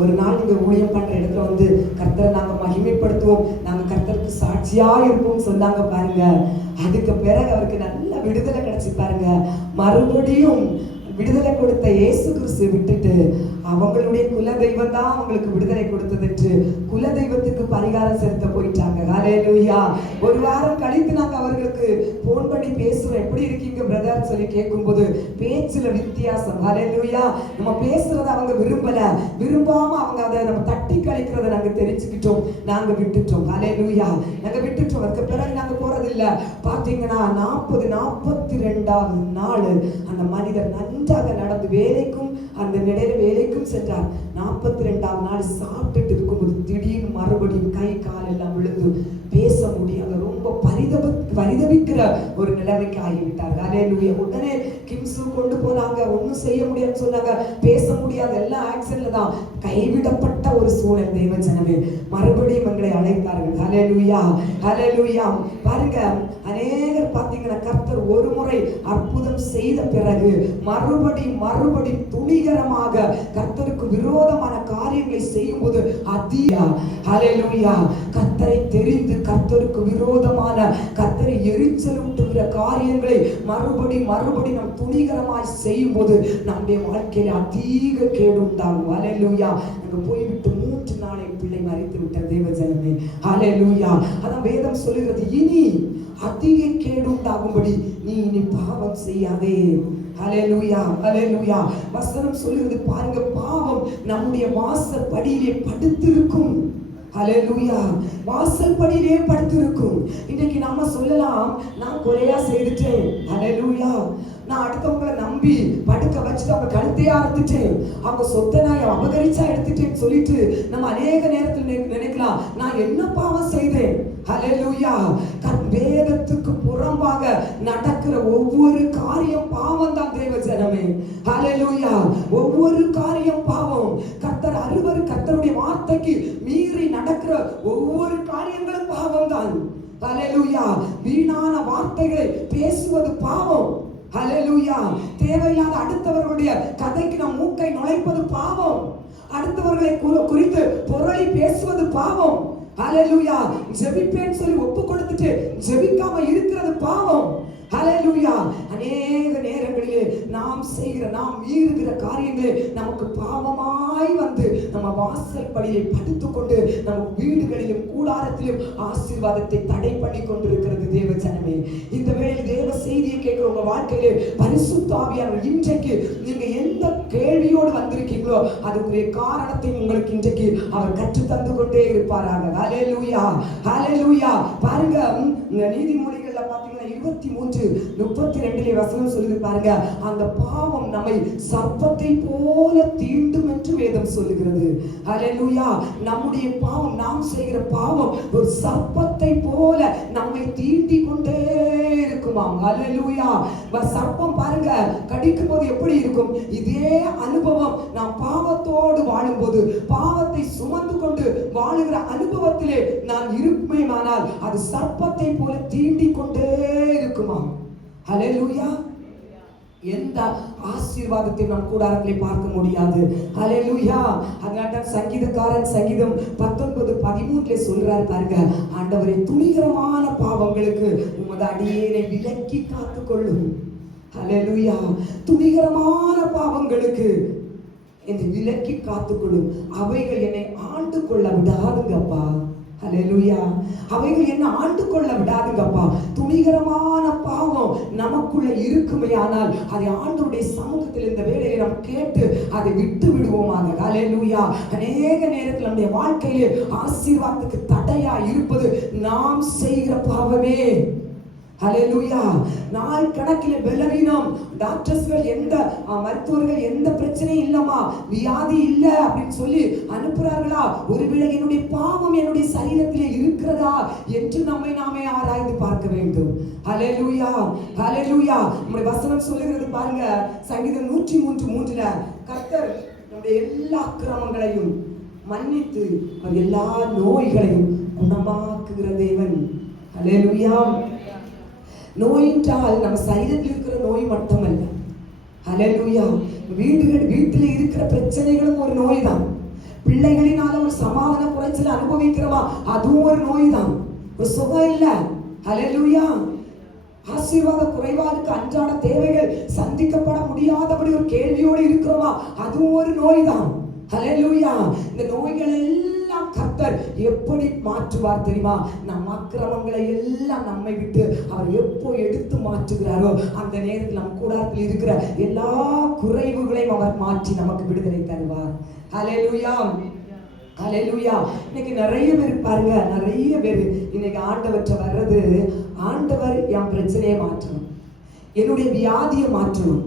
ஒரு நாள் நீங்கள் ஊழியம் பண்ணுற இடத்துல வந்து கர்த்தரை நாங்கள் மகிமைப்படுத்துவோம், நாங்கள் கர்த்தருக்கு சாட்சியாக இருப்போம் சொன்னாங்க. பாருங்க, அதுக்கு பிறகு அவருக்கு நல்ல விடுதலை கிடைச்சி பாருங்க. மறுபடியும் விடுதலை கொடுத்த இயேசு கிறிஸ்து விட்டுட்டு அவங்களுடைய குல தெய்வம் தான் அவங்களுக்கு விடுதலை கொடுத்ததுட்டு குல தெய்வத்துக்கு பரிகாரம் செலுத்த போயிட்டாங்க. ஹல்லேலூயா. ஒரு வாரம் கழித்து நாங்க அவர்களுக்கு போன் பண்ணி பேசுறோம், எப்படி இருக்கீங்க பிரதர் சொல்லி கேட்கும்போது பேச்சுல வித்தியாசம். ஹல்லேலூயா. நம்ம பேசுறத அவங்க விரும்பாம அவங்க அதை நம்ம தட்டி கழிக்கிறத நாங்க தெரிஞ்சுக்கிட்டோம். நாங்க விட்டுட்டோம். ஹல்லேலூயா, நாங்க விட்டுட்டோம். அதுக்கு பிறகு நாங்க போறதில்லை. பாத்தீங்கன்னா 42வது நாள் அந்த மனிதர் நன்றாக நடந்து வேலைக்கும் அந்த நிலையில வேலைக்கும் சென்றார். 42வது நாள் சாப்பிட்டுட்டு இருக்கும்போது திடீர்னு மறுபடியும் கை கால் எல்லாம் விழுந்து பேச முடியாத ரொம்ப பரிதவிக்கிற ஒரு நிலைமைக்கு ஆகிவிட்டார். ஹல்லேலூயா. உடனே கிம்ஸு கொண்டு போனாங்க. ஒன்றும் செய்ய முடியாதுன்னு சொன்னாங்க. பேச முடியாத எல்லாம் ஆக்சிடென்ட்ல தான். கைவிடப்பட்ட ஒரு சூழல் தேவஜனமே. மறுபடியும் எங்களை அழைத்தார்கள். ஹல்லேலூயா, ஹல்லேலூயா. பாருங்க, அநேகர் பார்த்தீங்கன்னா கர்த்தர் ஒரு முறை அற்புதம் செய்த பிறகு மறுபடியும் துணிகரமாக கர்த்தருக்கு விரோதமான காரியங்களை செய்யும் போது ஹல்லேலூயா, கர்த்தரை தெரிந்து கர்த்தருக்கு விரோதமான கர்த்தரை எரிச்சலூட்டுகிற காரியங்களை மறுபடியும் நாம் துணிகரமாய் செய்யும் போது நம்முடைய வாழ்க்கையில அதிக கேடு உண்டாகும். ஹல்லேலூயா. அங்க போய்விட்டு 3 நாளை பிள்ளை மறித்து விட்ட தேவஜனமே. ஹல்லேலூயா. அதான் வேதம் சொல்லுகிறது, இனி அதிக கேடு உண்டாகும்படி நீ இனி பாவம் செய்யாதே. ஹல்லேலூயா, ஹல்லேலூயா. வசனம் சொல்லுகிறது பாருங்க, பாவம் நம்முடைய வாசல் படியிலே படுத்திருக்கும். ஹல்லேலூயா. வாசல் படியிலே படுத்திருக்கும். இன்னைக்கு நாம சொல்லலாம், நான் குறையா செய்துட்டேன். ஹல்லேலூயா. நான் அடுத்தவங்களை நம்பி படுக்க வச்சுட்டு அவங்க கழுத்தையே அறுத்துட்டேன், அவங்க சொத்தை நான் அபகரிச்சா எடுத்துட்டேன்னு சொல்லிட்டு நம்ம அநேக நேரத்தில் நினைக்கலாம், நான் என்ன பாவம் செய்தேன். ஹல்லேலூயா. வேதத்துக்கு புறம்பாக நடக்கிற ஒவ்வொரு காரியம் பாவம் தான் தேவ ஜனமே. ஹல்லேலூயா. ஒவ்வொரு காரியம் பாவம். கர்த்தருடைய வார்த்தைக்கு மீறி நடக்கிற ஒவ்வொரு காரியங்களும் பாவம் தான். ஹல்லேலூயா. வீணான வார்த்தைகளை பேசுவது பாவம். ஹல்லேலூயா. தேவையில்லாத அடுத்தவர்களுடைய கதைக்கு நம் மூக்கை நுழைப்பது பாவம். அடுத்தவர்களை குறித்து புரளி பேசுவது பாவம். ஹல்லேலூயா. ஜெபிப்பேன்னு சொல்லி ஒப்பு கொடுத்துட்டு ஜெபிக்காம இருக்கிறது பாவம். ஹல்லேலூயா. அநேக நேரங்களிலே நாம் மீறுகிற காரியங்களே நமக்கு பாவமாய் வந்து நம்ம வாசல் படியை படுத்துக்கொண்டு நம்ம வீடுகளிலும் கூடாரத்திலும் ஆசீர்வாதத்தை தடை பண்ணி கொண்டிருக்கிறது தேவ ஜனமே. இந்த வேளையில் தேவ செய்தியை கேட்கிற உங்க வாழ்க்கையிலே பரிசுத்த ஆவியானவர் இன்றைக்கு நீங்க எந்த கேள்வியோடு வந்திருக்கீங்களோ அதுக்குரிய காரணத்தை உங்களுக்கு இன்றைக்கு அவர் கற்று தந்து கொண்டே இருப்பாராங்க. ஹல்லேலூயா. ஹல்லேலூயா. பாருங்க, நீதிமொழிகள்ல பாத்தீங்கன்னா 23:32 வசனம் சொல்லுது பாருங்க, அந்த பாவம் நம்மை சர்ப்பத்தை போல தீண்டும் என்று வேதம் சொல்லுகிறது. ஹல்லேலூயா. நம்முடைய பாவம், நாம் செய்கிற பாவம் ஒரு சர்ப்பத்தை போல நம்மை தீண்டி கொண்டே இருக்குமாம். ஹல்லேலூயா. சர்ப்பம் பாருங்க கடிக்கும் போது எப்படி இருக்கும், இதே அனுபவம் நாம் பாவத்தோடு வாழும்போது, பாவத்தை சுமந்து கொண்டு வாழுகிற அனுபவத்திலே நான் இருப்பேனானால் அது சர்ப்பத்தை போல தீண்டி கொண்டே இருக்குமா. ஹல்லேலூயா. எந்த ஆசீர்வாதத்தை நம் கூடாரத்திலே பார்க்க முடியாது. ஹல்லேலூயா. அதனால சங்கீதக்காரன் சங்கீதம் 19:13 சொல்றாரு பாருங்க, ஆண்டவரே துணிகரமான பாவங்களுக்கு உமது அடியேனை விலக்கி காத்துக் கொள்ளும். ஹல்லேலூயா. துணிகரமான பாவங்களுக்கு என்னை விலக்கி காத்துக்கொள்ளும், அவைகள் என்னை ஆண்டு கொள்ள விடாதுங்கப்பா. ஹல்லேலூயா. அவைகள் என்ன ஆண்டு கொள்ள விடாதுங்கப்பா. துணிகரமான பாவம் நமக்குள்ள இருக்குமே ஆனால் அதை ஆண்டவருடைய சமூகத்தில் இந்த வேளையை நாம் கேட்டு அதை விட்டு விடுவோமாக. ஹல்லேலூயா. அநேக நேரத்தில் நம்முடைய வாழ்க்கையிலே ஆசீர்வாதத்துக்கு தடையா இருப்பது நாம் செய்கிற பாவமே. ஹல்லேலூயா. நாள் கணக்கில் பலவீனம், டாக்டர்ஸ்கள் எந்த மருத்துவர்கள் எந்த பிரச்சனையும் இல்லமா, வியாதி இல்ல அப்படின்னு சொல்லி அனுப்புறார்களா, ஒருவேளை என்னுடைய பாவம் என்னுடைய சரீரத்திலே இருக்கிறதா என்று நாமே ஆராய்ந்து பார்க்க வேண்டும். ஹல்லேலூயா. ஹல்லேலூயா. நம்முடைய வசனம் சொல்லுகிறது பாருங்க, சங்கீதம் 103:3 கர்த்தர் நம்முடைய எல்லா அக்கிரமங்களையும் மன்னித்து எல்லா நோய்களையும் குணமாக்குகிற தேவன். ஹல்லேலூயா. நோய் என்றால் நம்ம சரீரத்தில் இருக்கிற நோய் மட்டுமல்ல. ஹல்லேலூயா. வீட்டில் இருக்கிற பிரச்சனைகளும் ஒரு நோய் தான். பிள்ளைகளினால ஒரு சமாதான குறைச்சல் அனுபவிக்கிறோமா, அதுவும் ஒரு நோய் தான், ஒரு சுகம் இல்ல. ஹல்லேலூயா. ஆசீர்வாத குறைவாருக்கு அன்றாட தேவைகள் சந்திக்கப்பட முடியாதபடி ஒரு கேள்வியோடு இருக்கிறோமா, அதுவும் ஒரு நோய் தான். ஹல்லேலூயா. இந்த நோய்கள் எல்லாம் கர்த்தர் எப்படி மாற்றுவார் தெரியுமா? நம் அக்கிரமங்களை எல்லாம் நம்மை விட்டு அவர் எப்போ எடுத்து மாற்றுகிறாரோ அந்த நேரத்தில் நம் கூடாரத்தில் இருக்கிற எல்லா குறைவுகளையும் அவர் மாற்றி நமக்கு விடுதலை தருவார். ஹல்லேலூயா. ஹல்லேலூயா. இன்னைக்கு நிறைய பேர் பாருங்க, நிறைய பேர் இன்னைக்கு ஆண்டவற்றை வர்றது, ஆண்டவர் என் பிரச்சனையை மாற்றணும், என்னுடைய வியாதியை மாற்றணும்,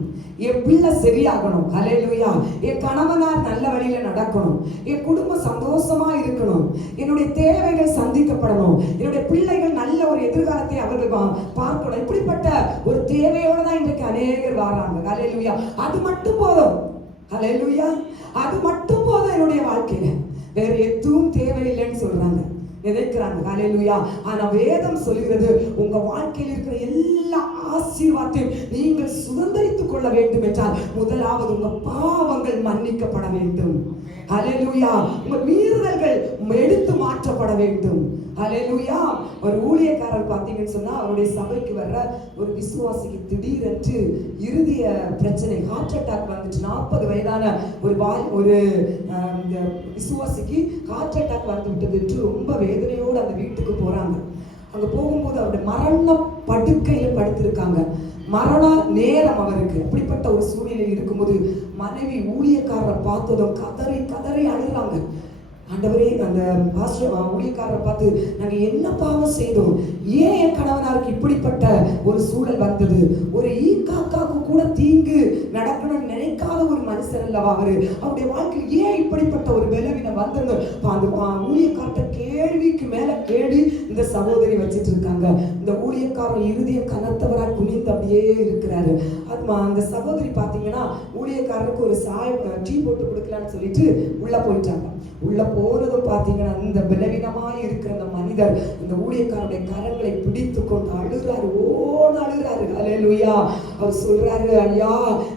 என் பிள்ளை சரியாகணும். ஹல்லேலூயா. என் கணவனார் நல்ல வழியில நடக்கணும், என் குடும்பம் சந்தோஷமா இருக்கணும், என்னுடைய தேவைகள் சந்திக்கப்படணும், என்னுடைய பிள்ளைகள் நல்ல ஒரு எதிர்காலத்தை அவர்கள் பார்க்கணும். இப்படிப்பட்ட ஒரு தேவையோட தான் இன்றைக்கு அநேகர் வராங்க. ஹல்லேலூயா. அது மட்டும் போதும். ஹல்லேலூயா. அது மட்டும் போதும் என்னுடைய வாழ்க்கையில, வேற எதுவும் தேவையில்லைன்னு சொல்றாங்க, நினைக்கிறாங்க. ஹல்லேலூயா. ஆனா வேதம் சொல்கிறது, உங்க வாழ்க்கையில் இருக்கிற எல்லா ஆசீர்வாதத்தையும் நீங்கள் சுதந்தரித்துக் கொள்ள வேண்டும் என்றால் முதலாவது உங்க பாவங்கள் மன்னிக்கப்பட வேண்டும். ஹல்லேலூயா. உங்க மீறுதல்கள் எடுத்து மாற்றப்பட வேண்டும். ஹல்லேலூயா. ஒரு ஊழியக்காரர் பார்த்தீங்கன்னு சொன்னா, அவருடைய சபைக்கு வர்ற ஒரு விசுவாசிக்கு திடீரென்று இருதய பிரச்சனை, ஹார்ட் அட்டாக் வந்துச்சு. 40 வயதான ஒரு விசுவாசிக்கு ஹார்ட் அட்டாக் வந்து விட்டது என்று ரொம்ப வேதனையோடு அந்த வீட்டுக்கு போறாங்க. அங்க போகும்போது அவருடைய மரண படுக்கையில படுத்திருக்காங்க, மரண நேரம் அவருக்கு. அப்படிப்பட்ட ஒரு சூழ்நிலை இருக்கும்போது மனைவி ஊழியக்காரரை பார்த்ததும் கதறி கதறி அழுகிறாங்க. ஆண்டவரே, அந்த பாஸ்டர் ஊழியக்காரரை பார்த்து நாங்க என்ன பாவம் செய்தோம், ஏன் என் கணவனாருக்கு இப்படிப்பட்ட ஒரு சூழல் வந்தது, ஒரு காக்காக்கு கூட தீங்கு நடக்கணும்னு நினைக்காத ஒரு மனுஷன் அல்லவா அவரு, அவருடைய வாழ்க்கையில் ஏன் இப்படிப்பட்ட ஒரு பலவீனம் வந்தது. அந்த ஊழியக்கார்ட்ட கேள்விக்கு மேல கேள்வி இந்த சகோதரி வச்சிட்டு இருக்காங்க. இந்த ஊழியக்காரர் இறுதிய கனத்தவரா குனிந்து அப்படியே இருக்கிறாரு. அந்த சகோதரி பாத்தீங்கன்னா ஊழியக்காரருக்கு ஒரு டீ போட்டு கொடுக்கலான்னு சொல்லிட்டு உள்ள போயிட்டாங்க. உள்ள போறதும் பாத்தீங்கன்னா இந்த பலவீனமாய் இருக்கிற அந்த மனிதர் இந்த ஊழியக்காரருடைய கரங்களை பிடித்து கொண்டு அழுகிறாரு, அழுகிறாரு. ஹல்லேலூயா. அவர் சொல்றாரு, ஐயா,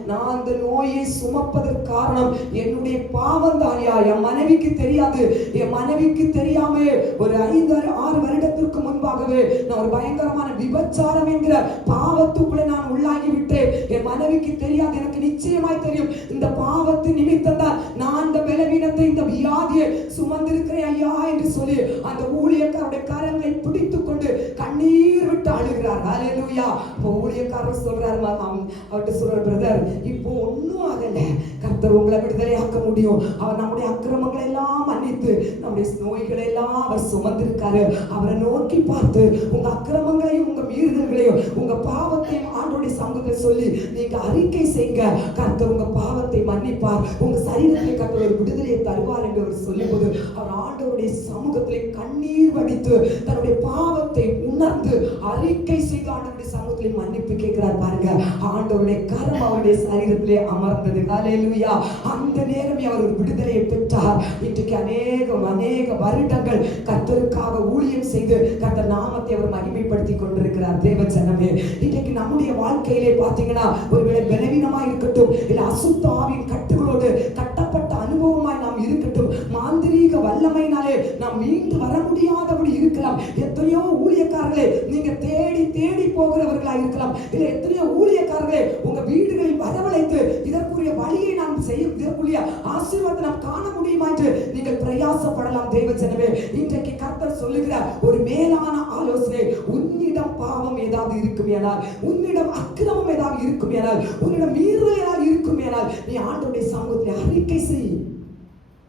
நான் அந்த நோயை சுமப்பதற்கு காரணம் என்னுடைய பாவம் தான் ஐயா. என் மனைவிக்கு தெரியாது. என் மனைவிக்கு தெரியாம ஒரு 5-6 வருடத்திற்கு முன்பாகவே நான் ஒரு பயங்கரமான விபச்சாரம் என்கிற பாவத்துக்குள்ள நான் உள்ளாகி விட்டேன். என் மனைவிக்கு தெரியாது, எனக்கு நிச்சயமாய் தெரியும். இந்த பாவத்து நிமித்தம் தான் நான் இந்த பலவீனத்தை, இந்த வியாதியை சுமந்திருக்கிறேன் ஐயா என்று சொல்லி அந்த ஊழியக்காரருடைய கரங்களை பிடித்துக் கொண்டு கண்ணீர் விட்டு அழுகிறார். ஹல்லேலூயா. இப்போ ஊழியக்காரர் சொல்றாரு, அவர்கிட்ட சொல்றாரு, பிரதர், இப்போ ஒன்னும் ஆகல, கர்த்தர் உங்களை விடுதலையாக்க முடியும். அவர் நம்முடைய அக்கிரமங்களை எல்லாம் மன்னித்து நம்முடைய நோய்களை எல்லாம் அவர் சுமந்திருக்காரு. அவரை நோக்கி பார்த்து உங்க அக்கிரமங்களையும் உங்க மீறுதல்களையும் உங்க பாவத்தையும் ஆண்டவருடைய சமூகத்தில் சொல்லி நீங்க அறிக்கை செய்யுங்க. கர்த்தர் உங்க பாவத்தை மன்னிப்பார், உங்க சரீரத்தை கர்த்தர் ஒரு விடுதலையை தருவார் என்று அவர் சொல்லும்போது அவர் ஆண்டவருடைய சமூகத்திலே கண்ணீர் வடித்து தன்னுடைய பாவத்தை உணர்ந்து அறிக்கை செய்து ஆண்டவருடைய சமூகத்திலே மன்னிப்பு கேட்கிறார். பாருங்க, ஆண்டவருடைய கரம் அவருடைய சரீரத்திலே அமர்ந்தது. ஹல்லேலூயா. அந்த நேரமே அவர் ஒரு விடுதலையை பெற்றார். இன்றைக்கு அநேக வருடங்கள் கர்த்தருக்காக ஊழியம் செய்து கர்த்தர் நாமத்தை அவர் மகிமைப்படுத்தி கொண்டிருக்கிறார். தேவ ஜனமே, இன்றைக்கு நம்முடைய வாழ்க்கையிலே பாத்தீங்கன்னா ஒருவேளை பலவீனமா இருக்கட்டும், இல்ல அசுத்த ஆவியின் கட்டுகளோடு கட்டப்பட்ட அனுபவமாய் நாம் இருக்கட்டும், மாந்திரீக வல்லமையினாலே நாம் மீண்டு வர முடியாதபடி இருக்கலாம். எத்தனையோ ஊழியக்காரர்களே நீங்க தேடி தேடி போகிறவர்களா இருக்கலாம். இல்ல எத்தனையோ ஊழியக்காரர்களே உங்க வீடுகளில் வரவழைத்து இதற்குரிய வழியை நாம் செய்யும், இதற்குரிய ஆசீர்வாதத்தை நாம் காண முடியுமா என்று நீங்கள் பிரயாசப்படலாம். தேவ ஜனமே, இன்றைக்கு கர்த்தர் சொல்லுகிறார் ஒரு மேலான ஆலோசனை. உன்னிடம் பாவம் ஏதாவது இருக்குமேனால், உன்னிடம் அக்கிரமம் ஏதாவது இருக்குமேனால், உன்னிடம் மீறுதல் ஏதாவது இருக்குமேனால் நீ ஆண்டவருடைய சமூகத்தில் அறிக்கை செய்.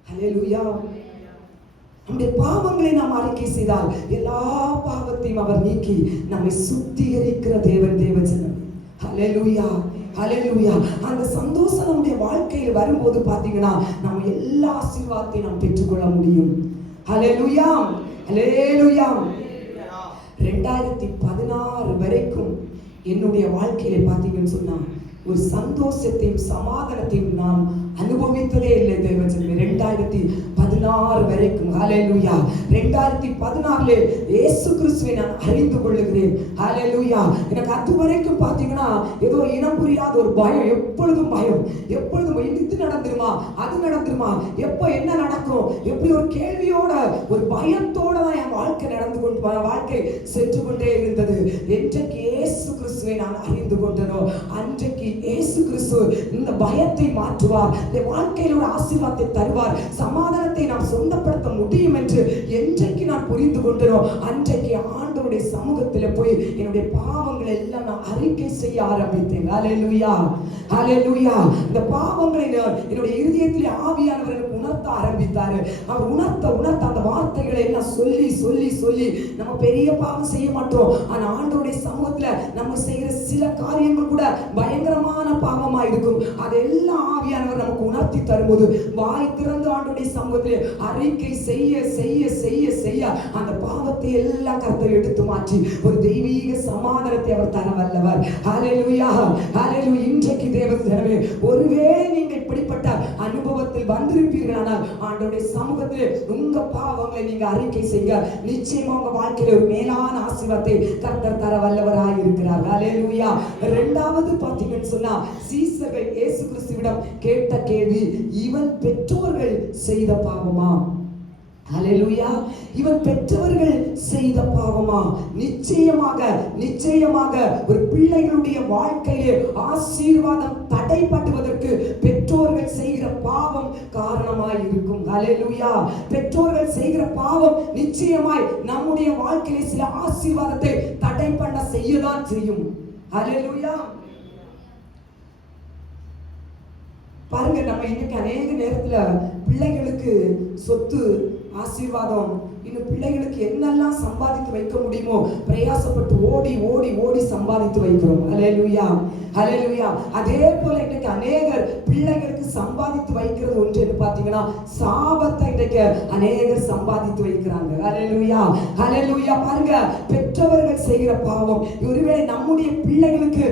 ஹல்லேலூயா. நம்முடைய பாவங்களை நாம் அறிக்கை செய்தால் எல்லா பாவத்தையும் அவர் நீக்கி நம்மை சுத்திகரிக்கிற தேவன். தேவ ஜனம், ஹல்லேலூயா, ஹல்லேலூயா. அந்த சந்தோஷம் நம்முடைய வாழ்க்கையில் வரும்போது பாத்தீங்கன்னா நம்ம எல்லா ஆசீர்வாதத்தையும் நாம் பெற்றுக்கொள்ள முடியும். ஹல்லேலூயா, ஹல்லேலூயா. 2016 வரைக்கும் என்னுடைய வாழ்க்கையில பாத்தீங்கன்னு சொன்னா ஒரு சந்தோஷத்தையும் சமாதானத்தையும் நான் அனுபவித்ததே இல்லை. தேவஜனமே, 2016 வரைக்கும். ஹல்லேலூயா. 2016 இயேசு கிறிஸ்துவை நான் அறிந்து கொள்ளுகிறேன். ஹல்லேலூயா. எனக்கு அது வரைக்கும் பாத்தீங்கன்னா ஏதோ இனம் புரியாத ஒரு பயம், எப்பொழுதும் பயம், எப்பொழுதும் இது நடந்துருமா, அது நடந்துருமா, எப்ப என்ன நடக்கும், எப்படி ஒரு கேள்வியோட ஒரு பயத்தோட தான் என் வாழ்க்கை சென்று கொண்டே இருந்தது. என்றைக்கு இயேசு கிறிஸ்துவை நான் அறிந்து கொண்டனோ அன்றைக்கு இயேசு கிறிஸ்து இந்த பயத்தை மாற்றுவார், இந்த வாழ்க்கையில் ஒரு ஆசீர்வாதத்தை தருவார், சமாதானத்தை நாம் சொந்தப்படுத்த முடியும் என்று என்றைக்கு நான் புரிந்து கொண்டனோ அன்றைக்கு ஆண்டவருடைய சமூகத்தில் போய் என்னுடைய பாவங்களை எல்லாம் நான் அறிக்கை செய்ய ஆரம்பித்தேன். ஹல்லேலூயா, ஹல்லேலூயா. இந்த பாவங்களை என்னுடைய இருதயத்திலே ஆவியானவர் எனக்கு உணர்த்த ஆரம்பித்தாரு. அவர் உணர்த்த அந்த வார்த்தைகளை எல்லாம் சொல்லி சொல்லி சொல்லி நம்ம பெரிய பாவம் செய்ய மாட்டோம். ஆனா ஆண்டவருடைய சமூகத்துல நம்ம செய்கிற சில காரியங்கள் கூட பயங்கரமான பாவமா இருக்கும். அதெல்லாம் ஆவியானவர் நமக்கு உணர்த்தி தரும்போது வாய் திறந்து ஆண்டவருடைய சமூகத்திலே அறிக்கை செய்ய செய்ய செய்ய செய்ய அந்த பாவத்தை எல்லாம் கர்த்தர் எடுத்து மாற்றி ஒரு தெய்வீக சமாதானத்தை அவர் தர வல்லவர். ஹல்லேலூயா, ஹல்லேலூயா. இன்றைக்கு தேவஜனமே, ஒருவேளை நீங்க இப்படிப்பட்ட அனுபவத்தில் வந்திருப்பீர்களானால் ஆண்டவருடைய சமூகத்தில் உங்க பாவங்களை நீங்க அறிக்கை செய்ய நிச்சயமா உங்க வாழ்க்கையில ஒரு மேலான ஆசீர்வாதத்தை கர்த்தர் தர வல்லவராய் இருக்கிறார். ஹல்லேலூயா. இரண்டாவது பாத்தீங்கன்னு சொன்னா சீசர்கள் இயேசு கிறிஸ்துவிடம் கேட்ட கேள்வி, இவன் பெற்றோர்கள் செய்த பாவமா? ஹல்லேலூயா. இவன் பெற்றவர்கள் செய்த பாவமா? நிச்சயமாக நிச்சயமாக ஒரு பிள்ளைகளுடைய வாழ்க்கையிலே ஆசீர்வாதம் தடைபடுவதற்கு பெற்றோர்கள் செய்கிற பாவம் காரணமாய் இருக்கும். ஹல்லேலூயா. பெற்றோர்கள் செய்கிற பாவம் நிச்சயமாய் நம்முடைய வாழ்க்கையிலே சில ஆசீர்வாதத்தை தடை பண்ண செய்யதான் செய்யும். ஹல்லேலூயா. பாருங்க, நம்ம இன்னைக்கு அநேக நேரத்துல பிள்ளைகளுக்கு சொத்து, ஆசீர்வாதம், இன்னும் பிள்ளைகளுக்கு என்னெல்லாம் சம்பாதித்து வைக்க முடியுமோ பிரயாசப்பட்டு ஓடி ஓடி ஓடி சம்பாதித்து வைக்கிறோம். ஹல்லேலூயா, ஹல்லேலூயா. அதே போல இன்னைக்கு அநேகர் பிள்ளைகளுக்கு சம்பாதித்து வைக்கிறது ஒன்று என்று பார்த்தீங்கன்னா சாபத்தை இன்னைக்கு அநேகர் சம்பாதித்து வைக்கிறாங்க. ஹல்லேலூயா, ஹல்லேலூயா. பாருங்க, பெற்றவர்கள் செய்கிற பாவம். ஒருவேளை நம்முடைய பிள்ளைகளுக்கு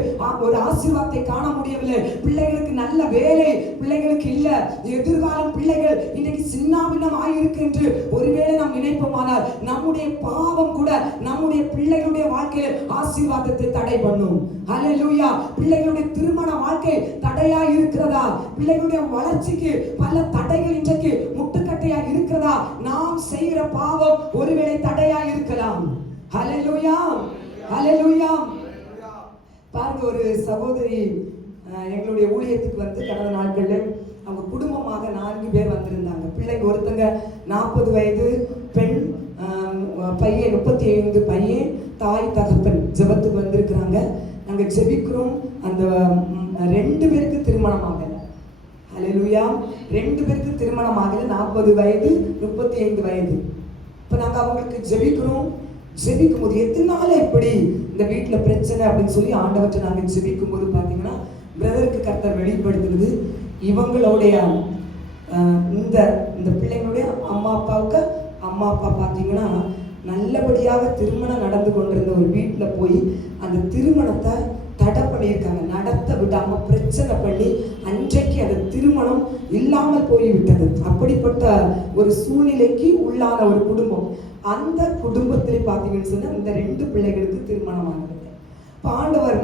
ஒரு ஆசீர்வாதத்தை காண முடியவில்லை, பிள்ளைகளுக்கு நல்ல வேலை பிள்ளைகளுக்கு இல்ல, எதிர்காலம் பிள்ளைகள் இன்னைக்கு சின்னாபின்னம் ஆயிருக்கு என்று ஒருவேளை நாம் நினைப்போமானால் நம்முடைய பாவம் கூட நம்முடைய பிள்ளைகளுடைய வாழ்க்கையில ஆசீர்வாதத்தை தடை பண்ணும். ஹல்லேலூயா. பிள்ளைகளுடைய திருமண வாழ்க்கை தடையா இருக்கிறதா? பிள்ளைகளுடைய வளர்ச்சிக்கு பல தடைகள் இன்றைக்கு முட்டுக்கட்டையா இருக்கிறதா? நாம் செய்கிற பாவம் ஒருவேளை தடையா இருக்கலாம். ஹல்லேலூயா, ஹல்லேலூயா. பாருங்க, ஒரு சகோதரி எங்களுடைய ஊழியத்துக்கு வந்து கடந்த நாட்கள்ல அவங்க குடும்பமாக 4 பேர் வந்திருந்தாங்க. பிள்ளைங்க ஒருத்தங்க 40 வயது பெண், பையன் 35 பையன், தாய் தகப்பன் ஜெபத்துக்கு வந்திருக்கிறாங்க. நாங்க ஜெபிக்கிறோம். அந்த 2 பேருக்கு திருமணம் ஆகல. ஹல்லேலூயா. 2 பேருக்கு திருமணம் ஆகல. 40 வயது 35 வயது. இப்ப நாங்க அவங்களுக்கு ஜெபிக்கிறோம். ஜெபிக்கும் போது எதனால இப்படி இந்த வீட்டுல பிரச்சனை அப்படின்னு சொல்லி ஆண்டவர்கிட்ட நாங்க ஜெபிக்கும் போது பாத்தீங்கன்னா பிரதருக்கு கர்த்தர் வெளிப்படுத்துறது, இவங்களுடைய இந்த பிள்ளைங்களுடைய அம்மா அப்பா பார்த்தீங்கன்னா நல்லபடியாக திருமணம் நடந்து கொண்டிருந்த ஒரு வீட்டில் போய் அந்த திருமணத்தை தடை பண்ணியிருக்காங்க. நடத்த விடாம பிரச்சனை பண்ணி அன்றைக்கு அந்த திருமணம் இல்லாமல் போய்விட்டது. அப்படிப்பட்ட ஒரு சூழ்நிலைக்கு உள்ளான ஒரு குடும்பம். அந்த குடும்பத்திலே பார்த்தீங்கன்னு சொன்னா இந்த 2 பிள்ளைகளுக்கு திருமணம் ஆனது. ஆண்டவர்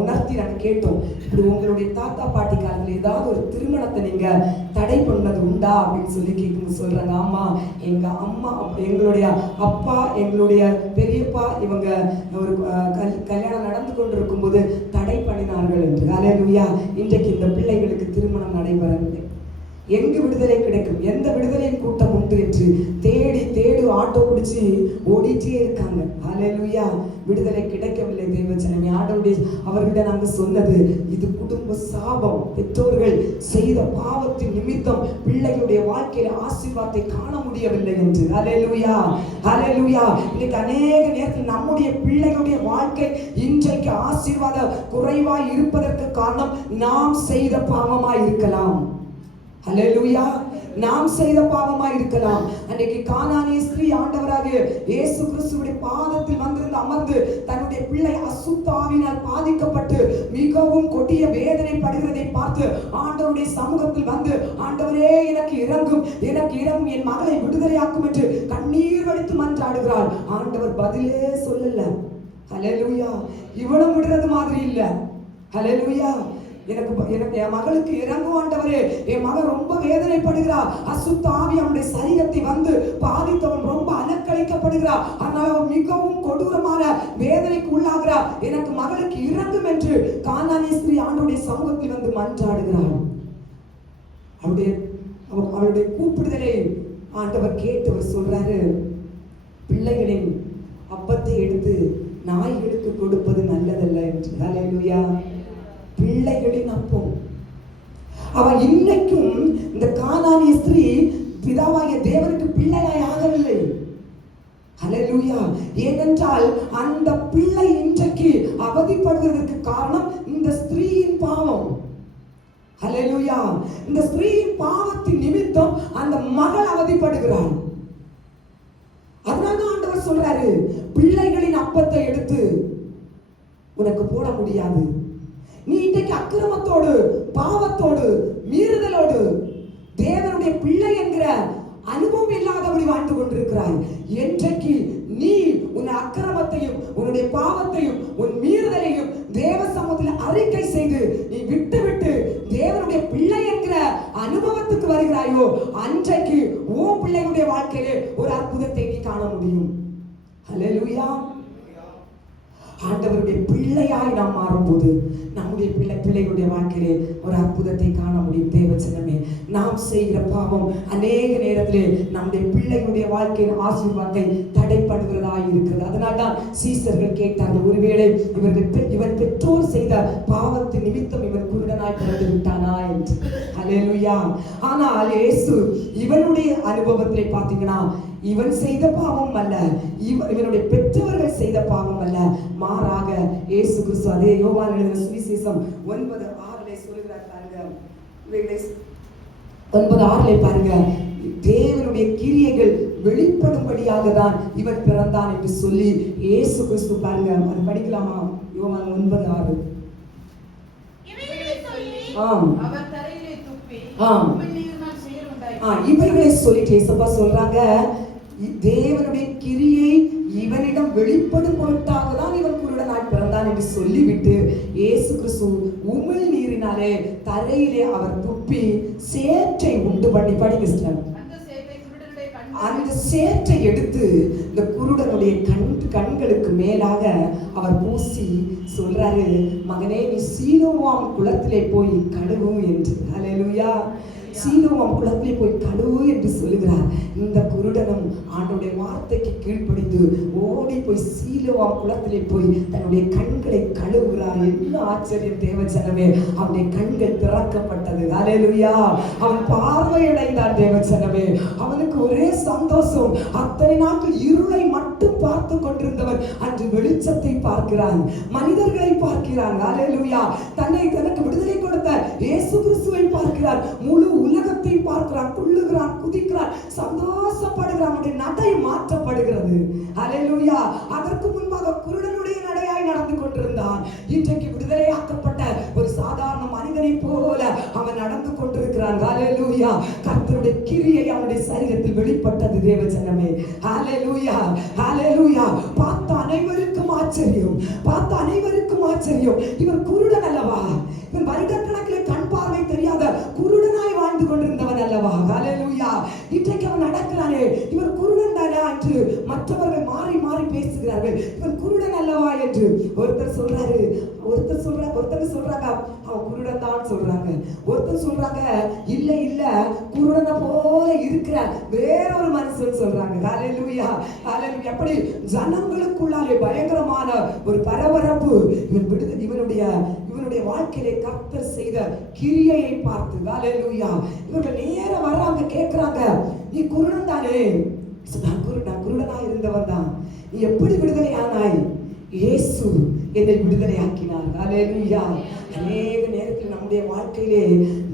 உணர்த்தி நாங்கள் கேட்டோம், இப்படி உங்களுடைய தாத்தா பாட்டி காலத்தில் ஏதாவது ஒரு திருமணத்தை நீங்க தடை பண்ணது உண்டா அப்படின்னு சொல்லி கேட்கும் சொல்றாங்க. ஆமா, எங்க அம்மா, எங்களுடைய அப்பா, எங்களுடைய பெரியப்பா இவங்க ஒரு கல்யாணம் நடந்து கொண்டிருக்கும் போது தடை பண்ணினார்கள் என்று. ஹல்லேலூயா. இன்றைக்கு இந்த பிள்ளைகளுக்கு திருமணம் நடைபெறவில்லை. எங்கு விடுதலை கிடைக்கும், எந்த விடுதலையின் கூட்டம் உண்டு என்று தேடி ஆட்டோ பிடிச்சி ஓடிட்டே இருக்காங்க. ஹல்லேலூயா. விடுதலை கிடைக்கவில்லை. தேவஜனமே, அவர்கிட்ட நாங்க சொன்னது, இது குடும்ப சாபம். பெற்றோர்கள் செய்த பாவத்தின் நிமித்தம் பிள்ளைகளுடைய வாழ்க்கையில ஆசீர்வாதத்தை காண முடியவில்லை என்று. ஹல்லேலூயா, ஹல்லேலூயா. இன்னைக்கு அநேக நேரத்தில் நம்முடைய பிள்ளைகளுடைய வாழ்க்கை இன்றைக்கு ஆசீர்வாத குறைவாய் இருப்பதற்கு காரணம் நாம் செய்த பாவமாய் இருக்கலாம். ஹல்லேலூயா. நாம் செய்த பாவமா இருக்கலாம். அன்றைக்கு கானானிய ஸ்திரீ ஆண்டவராகிய இயேசு கிறிஸ்துவின் பாதத்தில் வந்திருந்து அமர்ந்து தன்னுடைய பிள்ளை அசுத்த ஆவியினால் பாதிக்கப்பட்டு மிகவும் கொடிய வேதனைப்படுகிறதை பார்த்து ஆண்டவருடைய சமூகத்தில் வந்து, ஆண்டவரே எனக்கு இறங்கும், என் மகளை விடுதலையாக்கும் என்று கண்ணீர் வடித்து மன்றாடுகிறாள். ஆண்டவர் பதிலே சொல்லல. ஹல்லேலூயா. இவனும் விடுறது மாதிரி இல்ல. ஹல்லேலூயா. எனக்கு என் மகளுக்கு இறங்கும் ஆண்டவரே, என் மகள் ரொம்ப வேதனைப்படுகிறா, அசுத்த ஆவி அவனுடைய சரீரத்தை வந்து பாதித்தவன் ரொம்ப அலக்களிக்கப்படுகிறா, அதனால அவன் மிகவும் கொடூரமான வேதனைக்கு உள்ளாகிறா, எனக்கு மகளுக்கு இறங்கும் என்று கானானிய ஸ்திரீ ஆண்டவருடைய சமூகத்தில் வந்து மன்றாடுகிறாள். அவளுடைய கூப்பிடுதலை ஆண்டவர் கேட்டவர் சொல்றாரு, பிள்ளைகளின் அப்பத்தை எடுத்து நாய்களுக்கு கொடுப்பது நல்லதல்ல என்று. ஹல்லேலூயா. பிள்ளைகளின் அப்பம். அவன் இன்னைக்கும் இந்த கானானிய ஸ்திரீ பிதாவாகிய தேவனுக்கு பிள்ளையாய் ஆகவில்லை. ஹல்லேலூயா. ஏனென்றால் அந்த பிள்ளை இன்றைக்கு அவதிப்படுவதற்கு காரணம் இந்த ஸ்திரீயின் பாவம். ஹல்லேலூயா. இந்த ஸ்திரீயின் பாவத்தின் நிமித்தம் அந்த மகள் அவதிப்படுகிறாள். அதனால ஆண்டவர் சொல்றாரு, பிள்ளைகளின் அப்பத்தை எடுத்து உனக்கு போட முடியாது. நீ இன்றைக்கு அக்கிரமத்தோடு, பாவத்தோடு, மீறுதலோடு தேவனுடைய பிள்ளை என்கிற அனுபவம் இல்லாதபடி வாழ்ந்து கொண்டிருக்கிறாய். என்றைக்கு நீ உன் அக்கிரமத்தையும் உன்னுடைய பாவத்தையும் உன் மீறுதலையும் தேவ சமூகத்தில் அறிக்கை செய்து நீ விட்டு தேவனுடைய பிள்ளை என்கிற அனுபவத்துக்கு வருகிறாயோ, அன்றைக்கு உன் பிள்ளைகளுடைய வாழ்க்கையிலே ஒரு அற்புதத்தை நீ காண முடியும். ஹல்லேலூயா. ஆண்டவருடைய பிள்ளையாய் நாம் மாறும்போது நம்முடைய பிள்ளைகளுடைய வாழ்க்கையிலே ஒரு அற்புதத்தை காண முடியும். தேவச்சனமே, நாம் செய்கிற பாவம் அநேக நேரத்திலே நம்முடைய பிள்ளைகளுடைய வாழ்க்கையின் ஆசீர்வாதத்தை தடைப்படுகிறதாய் இருக்கிறது. அதனால்தான் சீசர்கள் கேட்டார்கள், ஒருவேளை இவன் பெற்றோர் செய்த பாவத்தின் நிமித்தம் இவன் குருடனாய் பிறந்து விட்டானா என்று. ஹல்லேலூயா. ஆனால் இயேசு இவனுடைய அனுபவத்திலே பார்த்தீங்கன்னா, இவன் செய்த பாவம் அல்ல, இவனுடைய பெற்றவர்கள் செய்த பாவம் அல்ல, மாறாக இயேசு கிறிஸ்து அதே யோவான் எழுதின சுவிசேஷம் 9:6 சொல்லுகிறார் பாருங்க. 9:6 பாருங்க, தேவனுடைய கிரியைகள் வெளிப்படும்படியாக தான் இவன் பிறந்தான் என்று சொல்லி இயேசு கிறிஸ்து பாருங்க. அது படிக்கலாமா? யோவான் 9:6. இவர்களை சொல்லிட்டு இயேசுப்பா சொல்றாங்க, தேவனுடைய கிரியை இவனிடம் வெளிப்படும் பொருட்டாக தான் இவன் குருடனாய் பிறந்தான் என்று சொல்லிவிட்டு இயேசு கிறிஸ்து உமிழ் நீரினாலே தரையிலே அவர் துப்பி சேற்றை உண்டு பண்ணி, படிக்க அந்த சேற்றை எடுத்து இந்த குருடனுடைய கண்களுக்கு மேலாக அவர் பூசி சொல்றாரு, மகனே நீ சீலோவாம் குளத்திலே போய் கழுவு என்று. ஹல்லேலூயா. சீலோவாம் குளத்திலே போய் கழுவு என்று சொல்லுகிறார். இந்த குருடனும் ஆண்டவருடைய வார்த்தைக்கு கீழ்ப்படிந்து ஓடி போய் சீலோவாம் குளத்திலே போய் தன்னுடைய கண்களை கழுவுகிறார். என்ன ஆச்சரியம் தேவச்சனமே! அவனுடைய கண்கள் திறக்கப்பட்டது. ஹல்லேலூயா. அவன் பார்வையடைந்தான் தேவச்சனமே. அவனுக்கு ஒரே சந்தோஷம். அத்தனை நாட்கள் இருளை மட்டும் பார்த்து கொண்டிருந்தவன் அன்று வெளிச்சத்தை பார்க்கிறான், மனிதர்களை பார்க்கிறான். ஹல்லேலூயா. தனக்கு விடுதலை கொடுத்த இயேசு கிறிஸ்துவை பார்க்கிறார், முழு உலகத்தை பார்க்கிறான், துள்ளுகிறான், குதிக்கிறான், சந்தோஷப்படுகிறான். அவனுடைய நடை மாற்றப்படுகிறது. ஹல்லேலூயா. அதற்கு முன்பாக குருடனுடைய நடையாய் நடந்து கொண்டிருந்தான். இன்றைக்கு விடுதலையாக்கப்பட்ட ஒரு சாதாரண மனிதனை போல அவன் நடந்து கொண்டிருக்கிறான். ஹல்லேலூயா. கர்த்தருடைய கிரியை அவனுடைய சரீரத்தில் வெளிப்பட்டது தேவஜனமே. ஹல்லேலூயா. ஹல்லேலூயா. பார்த்த அனைவருக்கும் ஆச்சரியம், பார்த்த அனைவருக்கும் ஆச்சரியம். இவன் குருடன் அல்லவா? இவன் வருடக்கணக்கில் கண் பார்வை தெரியாத குருடனாய் வாழ்ந்து கொண்டிருந்தவன் அல்லவா? ஹல்லேலூயா. இன்றைக்கு அவன் நடக்கிறானே, இவன் குருடன் தானா என்று மற்றவர்கள் மாறி மாறி பேசுகிறார்கள். இவன் குருடன் அல்லவா என்று ஒருத்தர் சொல்றாரு, ஒருத்தர் சொல்றாங்க அவன் குருடன் தான் சொல்றாங்க. ஒருத்தர் சொல்றாங்க இல்ல இல்ல குருடனை போல இருக்கிற வேறொரு மனுஷன் சொல்றாங்க. ஹல்லேலூயா. ஹல்லேலூயா. அப்படி ஜனங்களுக்குள்ளாலே பயங்கரமான ஒரு பரபரப்பு. இவனுடைய வாழ்க்கையிலே கர்த்தர் செய்த கிரியையை பார்த்து. ஹல்லேலூயா. இவர்கள் நேர வர்றாங்க, கேட்கிறாங்க, நீ குருடன் தானே? நான் குருடனா இருந்தவன் தான், நீ எப்படி விடுதலை ஆனாய்? இயேசு என்னை விடுதலையாக்கினார். ஹல்லேலூயா. அநேக நேரத்தில் நம்முடைய வாழ்க்கையிலே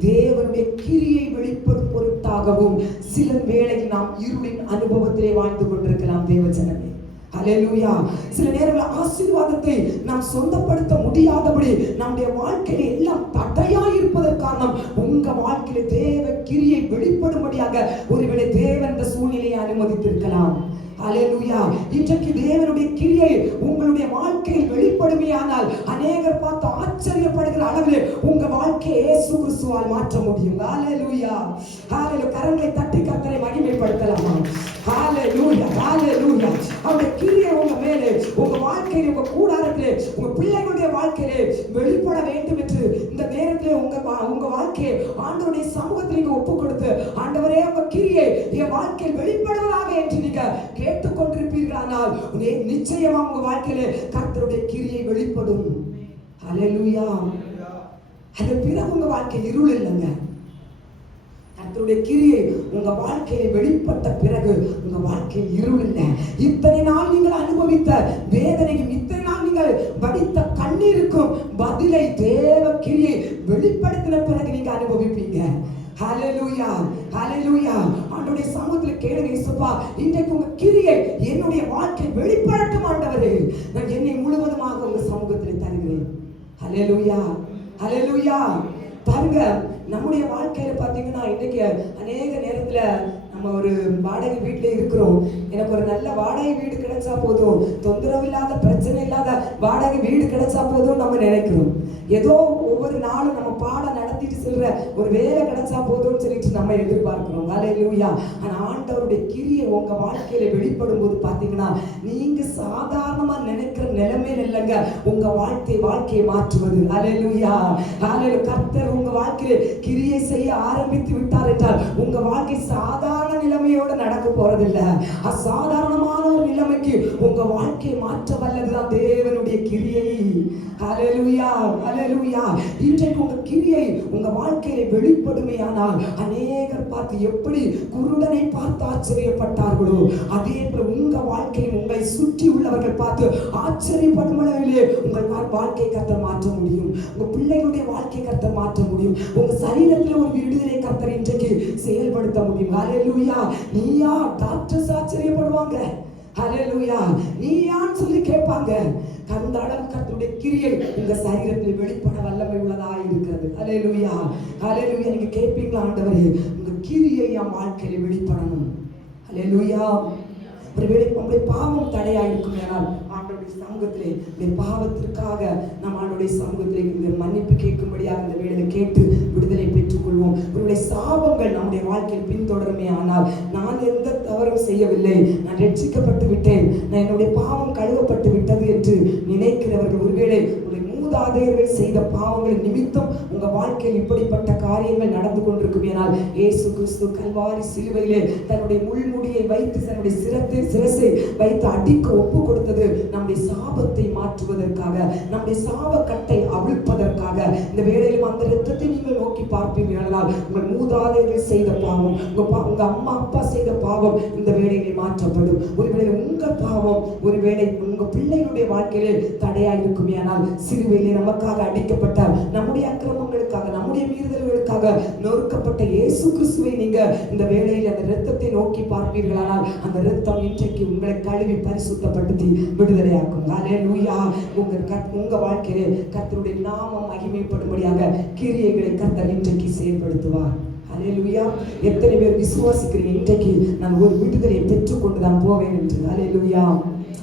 தேவனுடைய கிரியை வெளிப்படும் பொருட்டாகவும் சில வேளையில் நாம் இருளின் அனுபவத்திலே வாழ்ந்து கொண்டிருக்கலாம் தேவஜனமே. ஹல்லேலூயா. சில நேரங்களில் ஆசீர்வாதத்தை நாம் சொந்தப்படுத்த முடியாதபடி நம்முடைய வாழ்க்கையில எல்லாம் தடையாய் இருப்பதற்கான உங்க வாழ்க்கையில தேவ கிரியை வெளிப்படும்படியாக ஒருவேளை தேவன் இந்த சூழ்நிலையை அனுமதித்திருக்கலாம். ஹல்லேலூயா. இன்றைக்கு தேவனுடைய கிரியை உங்களுடைய வாழ்க்கையில் வெளிப்படுமையானால் அநேகர் பார்த்து ஆச்சரியப்படுகிற அளவில் உங்க வாழ்க்கையை இயேசு கிறிஸ்துவால் மாற்ற முடியும். ஹல்லேலூயா. ஹல்லேலூயா. கரங்களை தட்டி கர்த்தரை மகிமைப்படுத்தலாமா? ஹல்லேலூயா. ஹல்லேலூயா. அவருடைய கிரியை உங்க மேலே, உங்க வாழ்க்கையிலே, உங்க கூடாரத்திலே, உங்க பிள்ளைகளுடைய வாழ்க்கையிலே வெளிப்பட வேண்டும் என்று இந்த நேரத்திலே உங்க வாழ்க்கையை ஆண்டவருடைய சமூகத்தில் நீங்க ஒப்பு கொடுத்து, ஆண்டவரே உங்க கிரியை என் வாழ்க்கையில் வெளிப்படுவதாக என்று நீங்க கேட்டுக்கொண்டிருப்பீர்களானால் நிச்சயமா உங்க வாழ்க்கையிலே கர்த்தருடைய கிரியை வெளிப்படும். ஹல்லேலூயா. அது பிறகு உங்க வாழ்க்கை இருள் இல்லைங்க. கர்த்தருடைய கிரியை உங்க வாழ்க்கையில வெளிப்பட்ட பிறகு உங்க வாழ்க்கையில் இருள் இல்லை. இத்தனை நாள் நீங்கள் அனுபவித்த வேதனையும், இத்தனை நாள் நீங்கள் வடித்த கண்ணீருக்கும் பதிலை தேவ கிரியை வெளிப்படுத்தின பிறகு நீங்க அனுபவிப்பீங்க. ஹல்லேலூயா. ஹல்லேலூயா. ஆண்டவருடைய சமூகத்தில் கேளுங்க, இயேசுப்பா இன்றைக்கு உங்க கிரியை என்னுடைய வாழ்க்கை வெளிப்படட்டும் ஆண்டவரே. நான் என்னை முழுவதுமாக உங்க சமூகத்தில் தருகிறேன். ஹல்லேலூயா. ஹல்லேலூயா. பாருங்க, நம்முடைய வாழ்க்கையில பாத்தீங்கன்னா இன்னைக்கு அநேக நேரத்துல நம்ம ஒரு வாடகை வீட்டுல இருக்கிறோம். எனக்கு ஒரு நல்ல வாடகை வீடு கிடைச்சா போதும், தொந்தரவு இல்லாத, பிரச்சனை இல்லாத வாடகை வீடு கிடைச்சா போதும் நம்ம நினைக்கிறோம். ஏதோ ஒவ்வொரு நாளும் நம்ம பாடம் நடத்திட்டு செல்ற ஒரு வேலை கிடைச்சா போதும்னு சொல்லிட்டு நம்ம எதிர்பார்க்கிறோம். ஹல்லேலூயா. ஆனா ஆண்டவருடைய கிரியை உங்க வாழ்க்கையில வெளிப்படும் போது பாத்தீங்கன்னா நீங்க சாதாரணமா நினைக்கிற நிலைமையில இல்லைங்க உங்க வாழ்க்கையை மாற்றுவது. ஹல்லேலூயா, ஹல்லேலூயா. கர்த்தர் உங்க வாழ்க்கையில கிரியை செய்ய ஆரம்பித்து விட்டார் என்றால் உங்க வாழ்க்கை சாதாரண நிலைமையோட நடக்க போறதில்லை. அசாதாரணமான ஒரு நிலைமைக்கு உங்க வாழ்க்கையை மாற்ற வல்லதுதான் தேவனுடைய கிரியை. ஹல்லேலூயா, ஹல்லேலூயா. இன்றைக்கு உங்க கிரியை உங்க வாழ்க்கையில வெளிப்படுமையானால் அநேகர் பார்த்து எப்படி குருடனை பார்த்து ஆச்சரியப்பட்டார்களோ அதே போல உங்க வாழ்க்கையில் உங்களை சுற்றி உள்ளவர்கள் பார்த்து ஆச்சரியப்படும் அளவிலே உங்கள் வாழ்க்கை கர்த்தர் மாற்ற முடியும். உங்க பிள்ளைகளுடைய வாழ்க்கை கர்த்தர் மாற்ற முடியும். உங்க சரீரத்தில் ஒரு விடுதலை கர்த்தர் இன்றைக்கு செயல்படுத்த முடியும். ஹல்லேலூயா. நீயா டாக்டர்ஸ் ஆச்சரியப்படுவாங்க. ஹல்லேலூயா. நீயான்னு சொல்லி கேட்பாங்க. அந்த அளவு கர்த்தருடைய கிரியை உங்க சரீரத்தில் வெளிப்பட வல்லமை உள்ளதா இருக்கிறது. ஹல்லேலூயா, ஹல்லேலூயா. நீங்க கேட்பீங்களா, ஆண்டவரே உங்க கிரியை என் வாழ்க்கையில வெளிப்படணும். ஹல்லேலூயா. ஒருவேளை நம்முடைய பாவம் தடையா இருக்கும் ஆனால் ஆண்டவருடைய சமூகத்திலே இந்த பாவத்திற்காக நம் ஆண்டவருடைய சமூகத்திலே இந்த மன்னிப்பு கேட்கும்படியாக இந்த வேளையில கேட்டு விடுதலை பெற்றுக் கொள்வோம். உங்களுடைய சாபங்கள் நம்முடைய வாழ்க்கையில் பின்தொடருமே ஆனால் நான் எந்த தவறும் செய்யவில்லை, நான் ரட்சிக்கப்பட்டு விட்டேன், நான் என்னுடைய பாவம் கழுவப்பட்டு விட்டது என்று நினைக்கிறவர்கள் ஒருவேளை மூதாதையர்கள் செய்த பாவங்கள் நிமித்தம் உங்க வாழ்க்கையில் இப்படிப்பட்ட காரியங்கள் நடந்து கொண்டிருக்குமேனால் இயேசு கிறிஸ்து கல்வாரி சிலுவையிலே தன்னுடைய முள்முடியை வைத்து தன்னுடைய சிரசை வைத்து அடிக்க ஒப்பு கொடுத்தது நம்முடைய சாபத்தை மாற்றுவதற்காக, நம்முடைய சாப கட்டை அவிழ்ப்பதற்காக. இந்த வேளையிலும் அந்த இரத்தத்தை நீங்கள் நோக்கி பார்ப்பீர்களால் உங்கள் மூதாதையர்கள் செய்த பாவம், உங்க அம்மா அப்பா செய்த பாவம் இந்த வேளையிலே மாற்றப்படும். ஒருவேளை உங்கள் பாவம் ஒருவேளை உங்க பிள்ளைகளுடைய வாழ்க்கையிலே தடையா இருக்குமேனால் சிலுவையிலே நமக்காக அடிக்கப்பட்டார், நம்முடைய அக்கிரமங்களுக்காக நம்முடைய மீறுதல்களுக்காக நொறுக்கப்பட்ட இயேசு கிறிஸ்துவை நீங்க இந்த வேளையில் அந்த இரத்தத்தை நோக்கி பார்ப்பீர்களானால் அந்த இரத்தம் இன்றைக்கு உங்களை கழுவி பரிசுத்தப்படுத்தி விடுதலையாக்கும். ஹல்லேலூயா. உங்க வாழ்க்கையிலே கர்த்தருடைய நாமம் மகிமைப்படும்படியாக கிரியைகளை கர்த்தர் இன்றைக்கு செயல்படுத்துவார். ஹல்லேலூயா. எத்தனை பேர் விசுவாசிக்கிறீங்க இன்றைக்கு நான் ஒரு விடுதலையை பெற்றுக்கொண்டு தான் போவேன் என்று? ஹல்லேலூயா,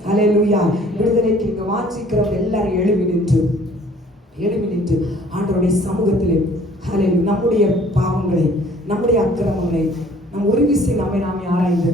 ஹல்லேலூயா. விடுதலைக்கு நீங்க வாஞ்சிக்கிறவங்க எல்லாரும் எழுமி நின்று ஆண்டவருடைய சமூகத்திலே ஹல்லேலூயா நம்முடைய பாவங்களை நம்முடைய அக்கிரமங்களை நம் ஒரு விஷயம் நாமே ஆராய்ந்து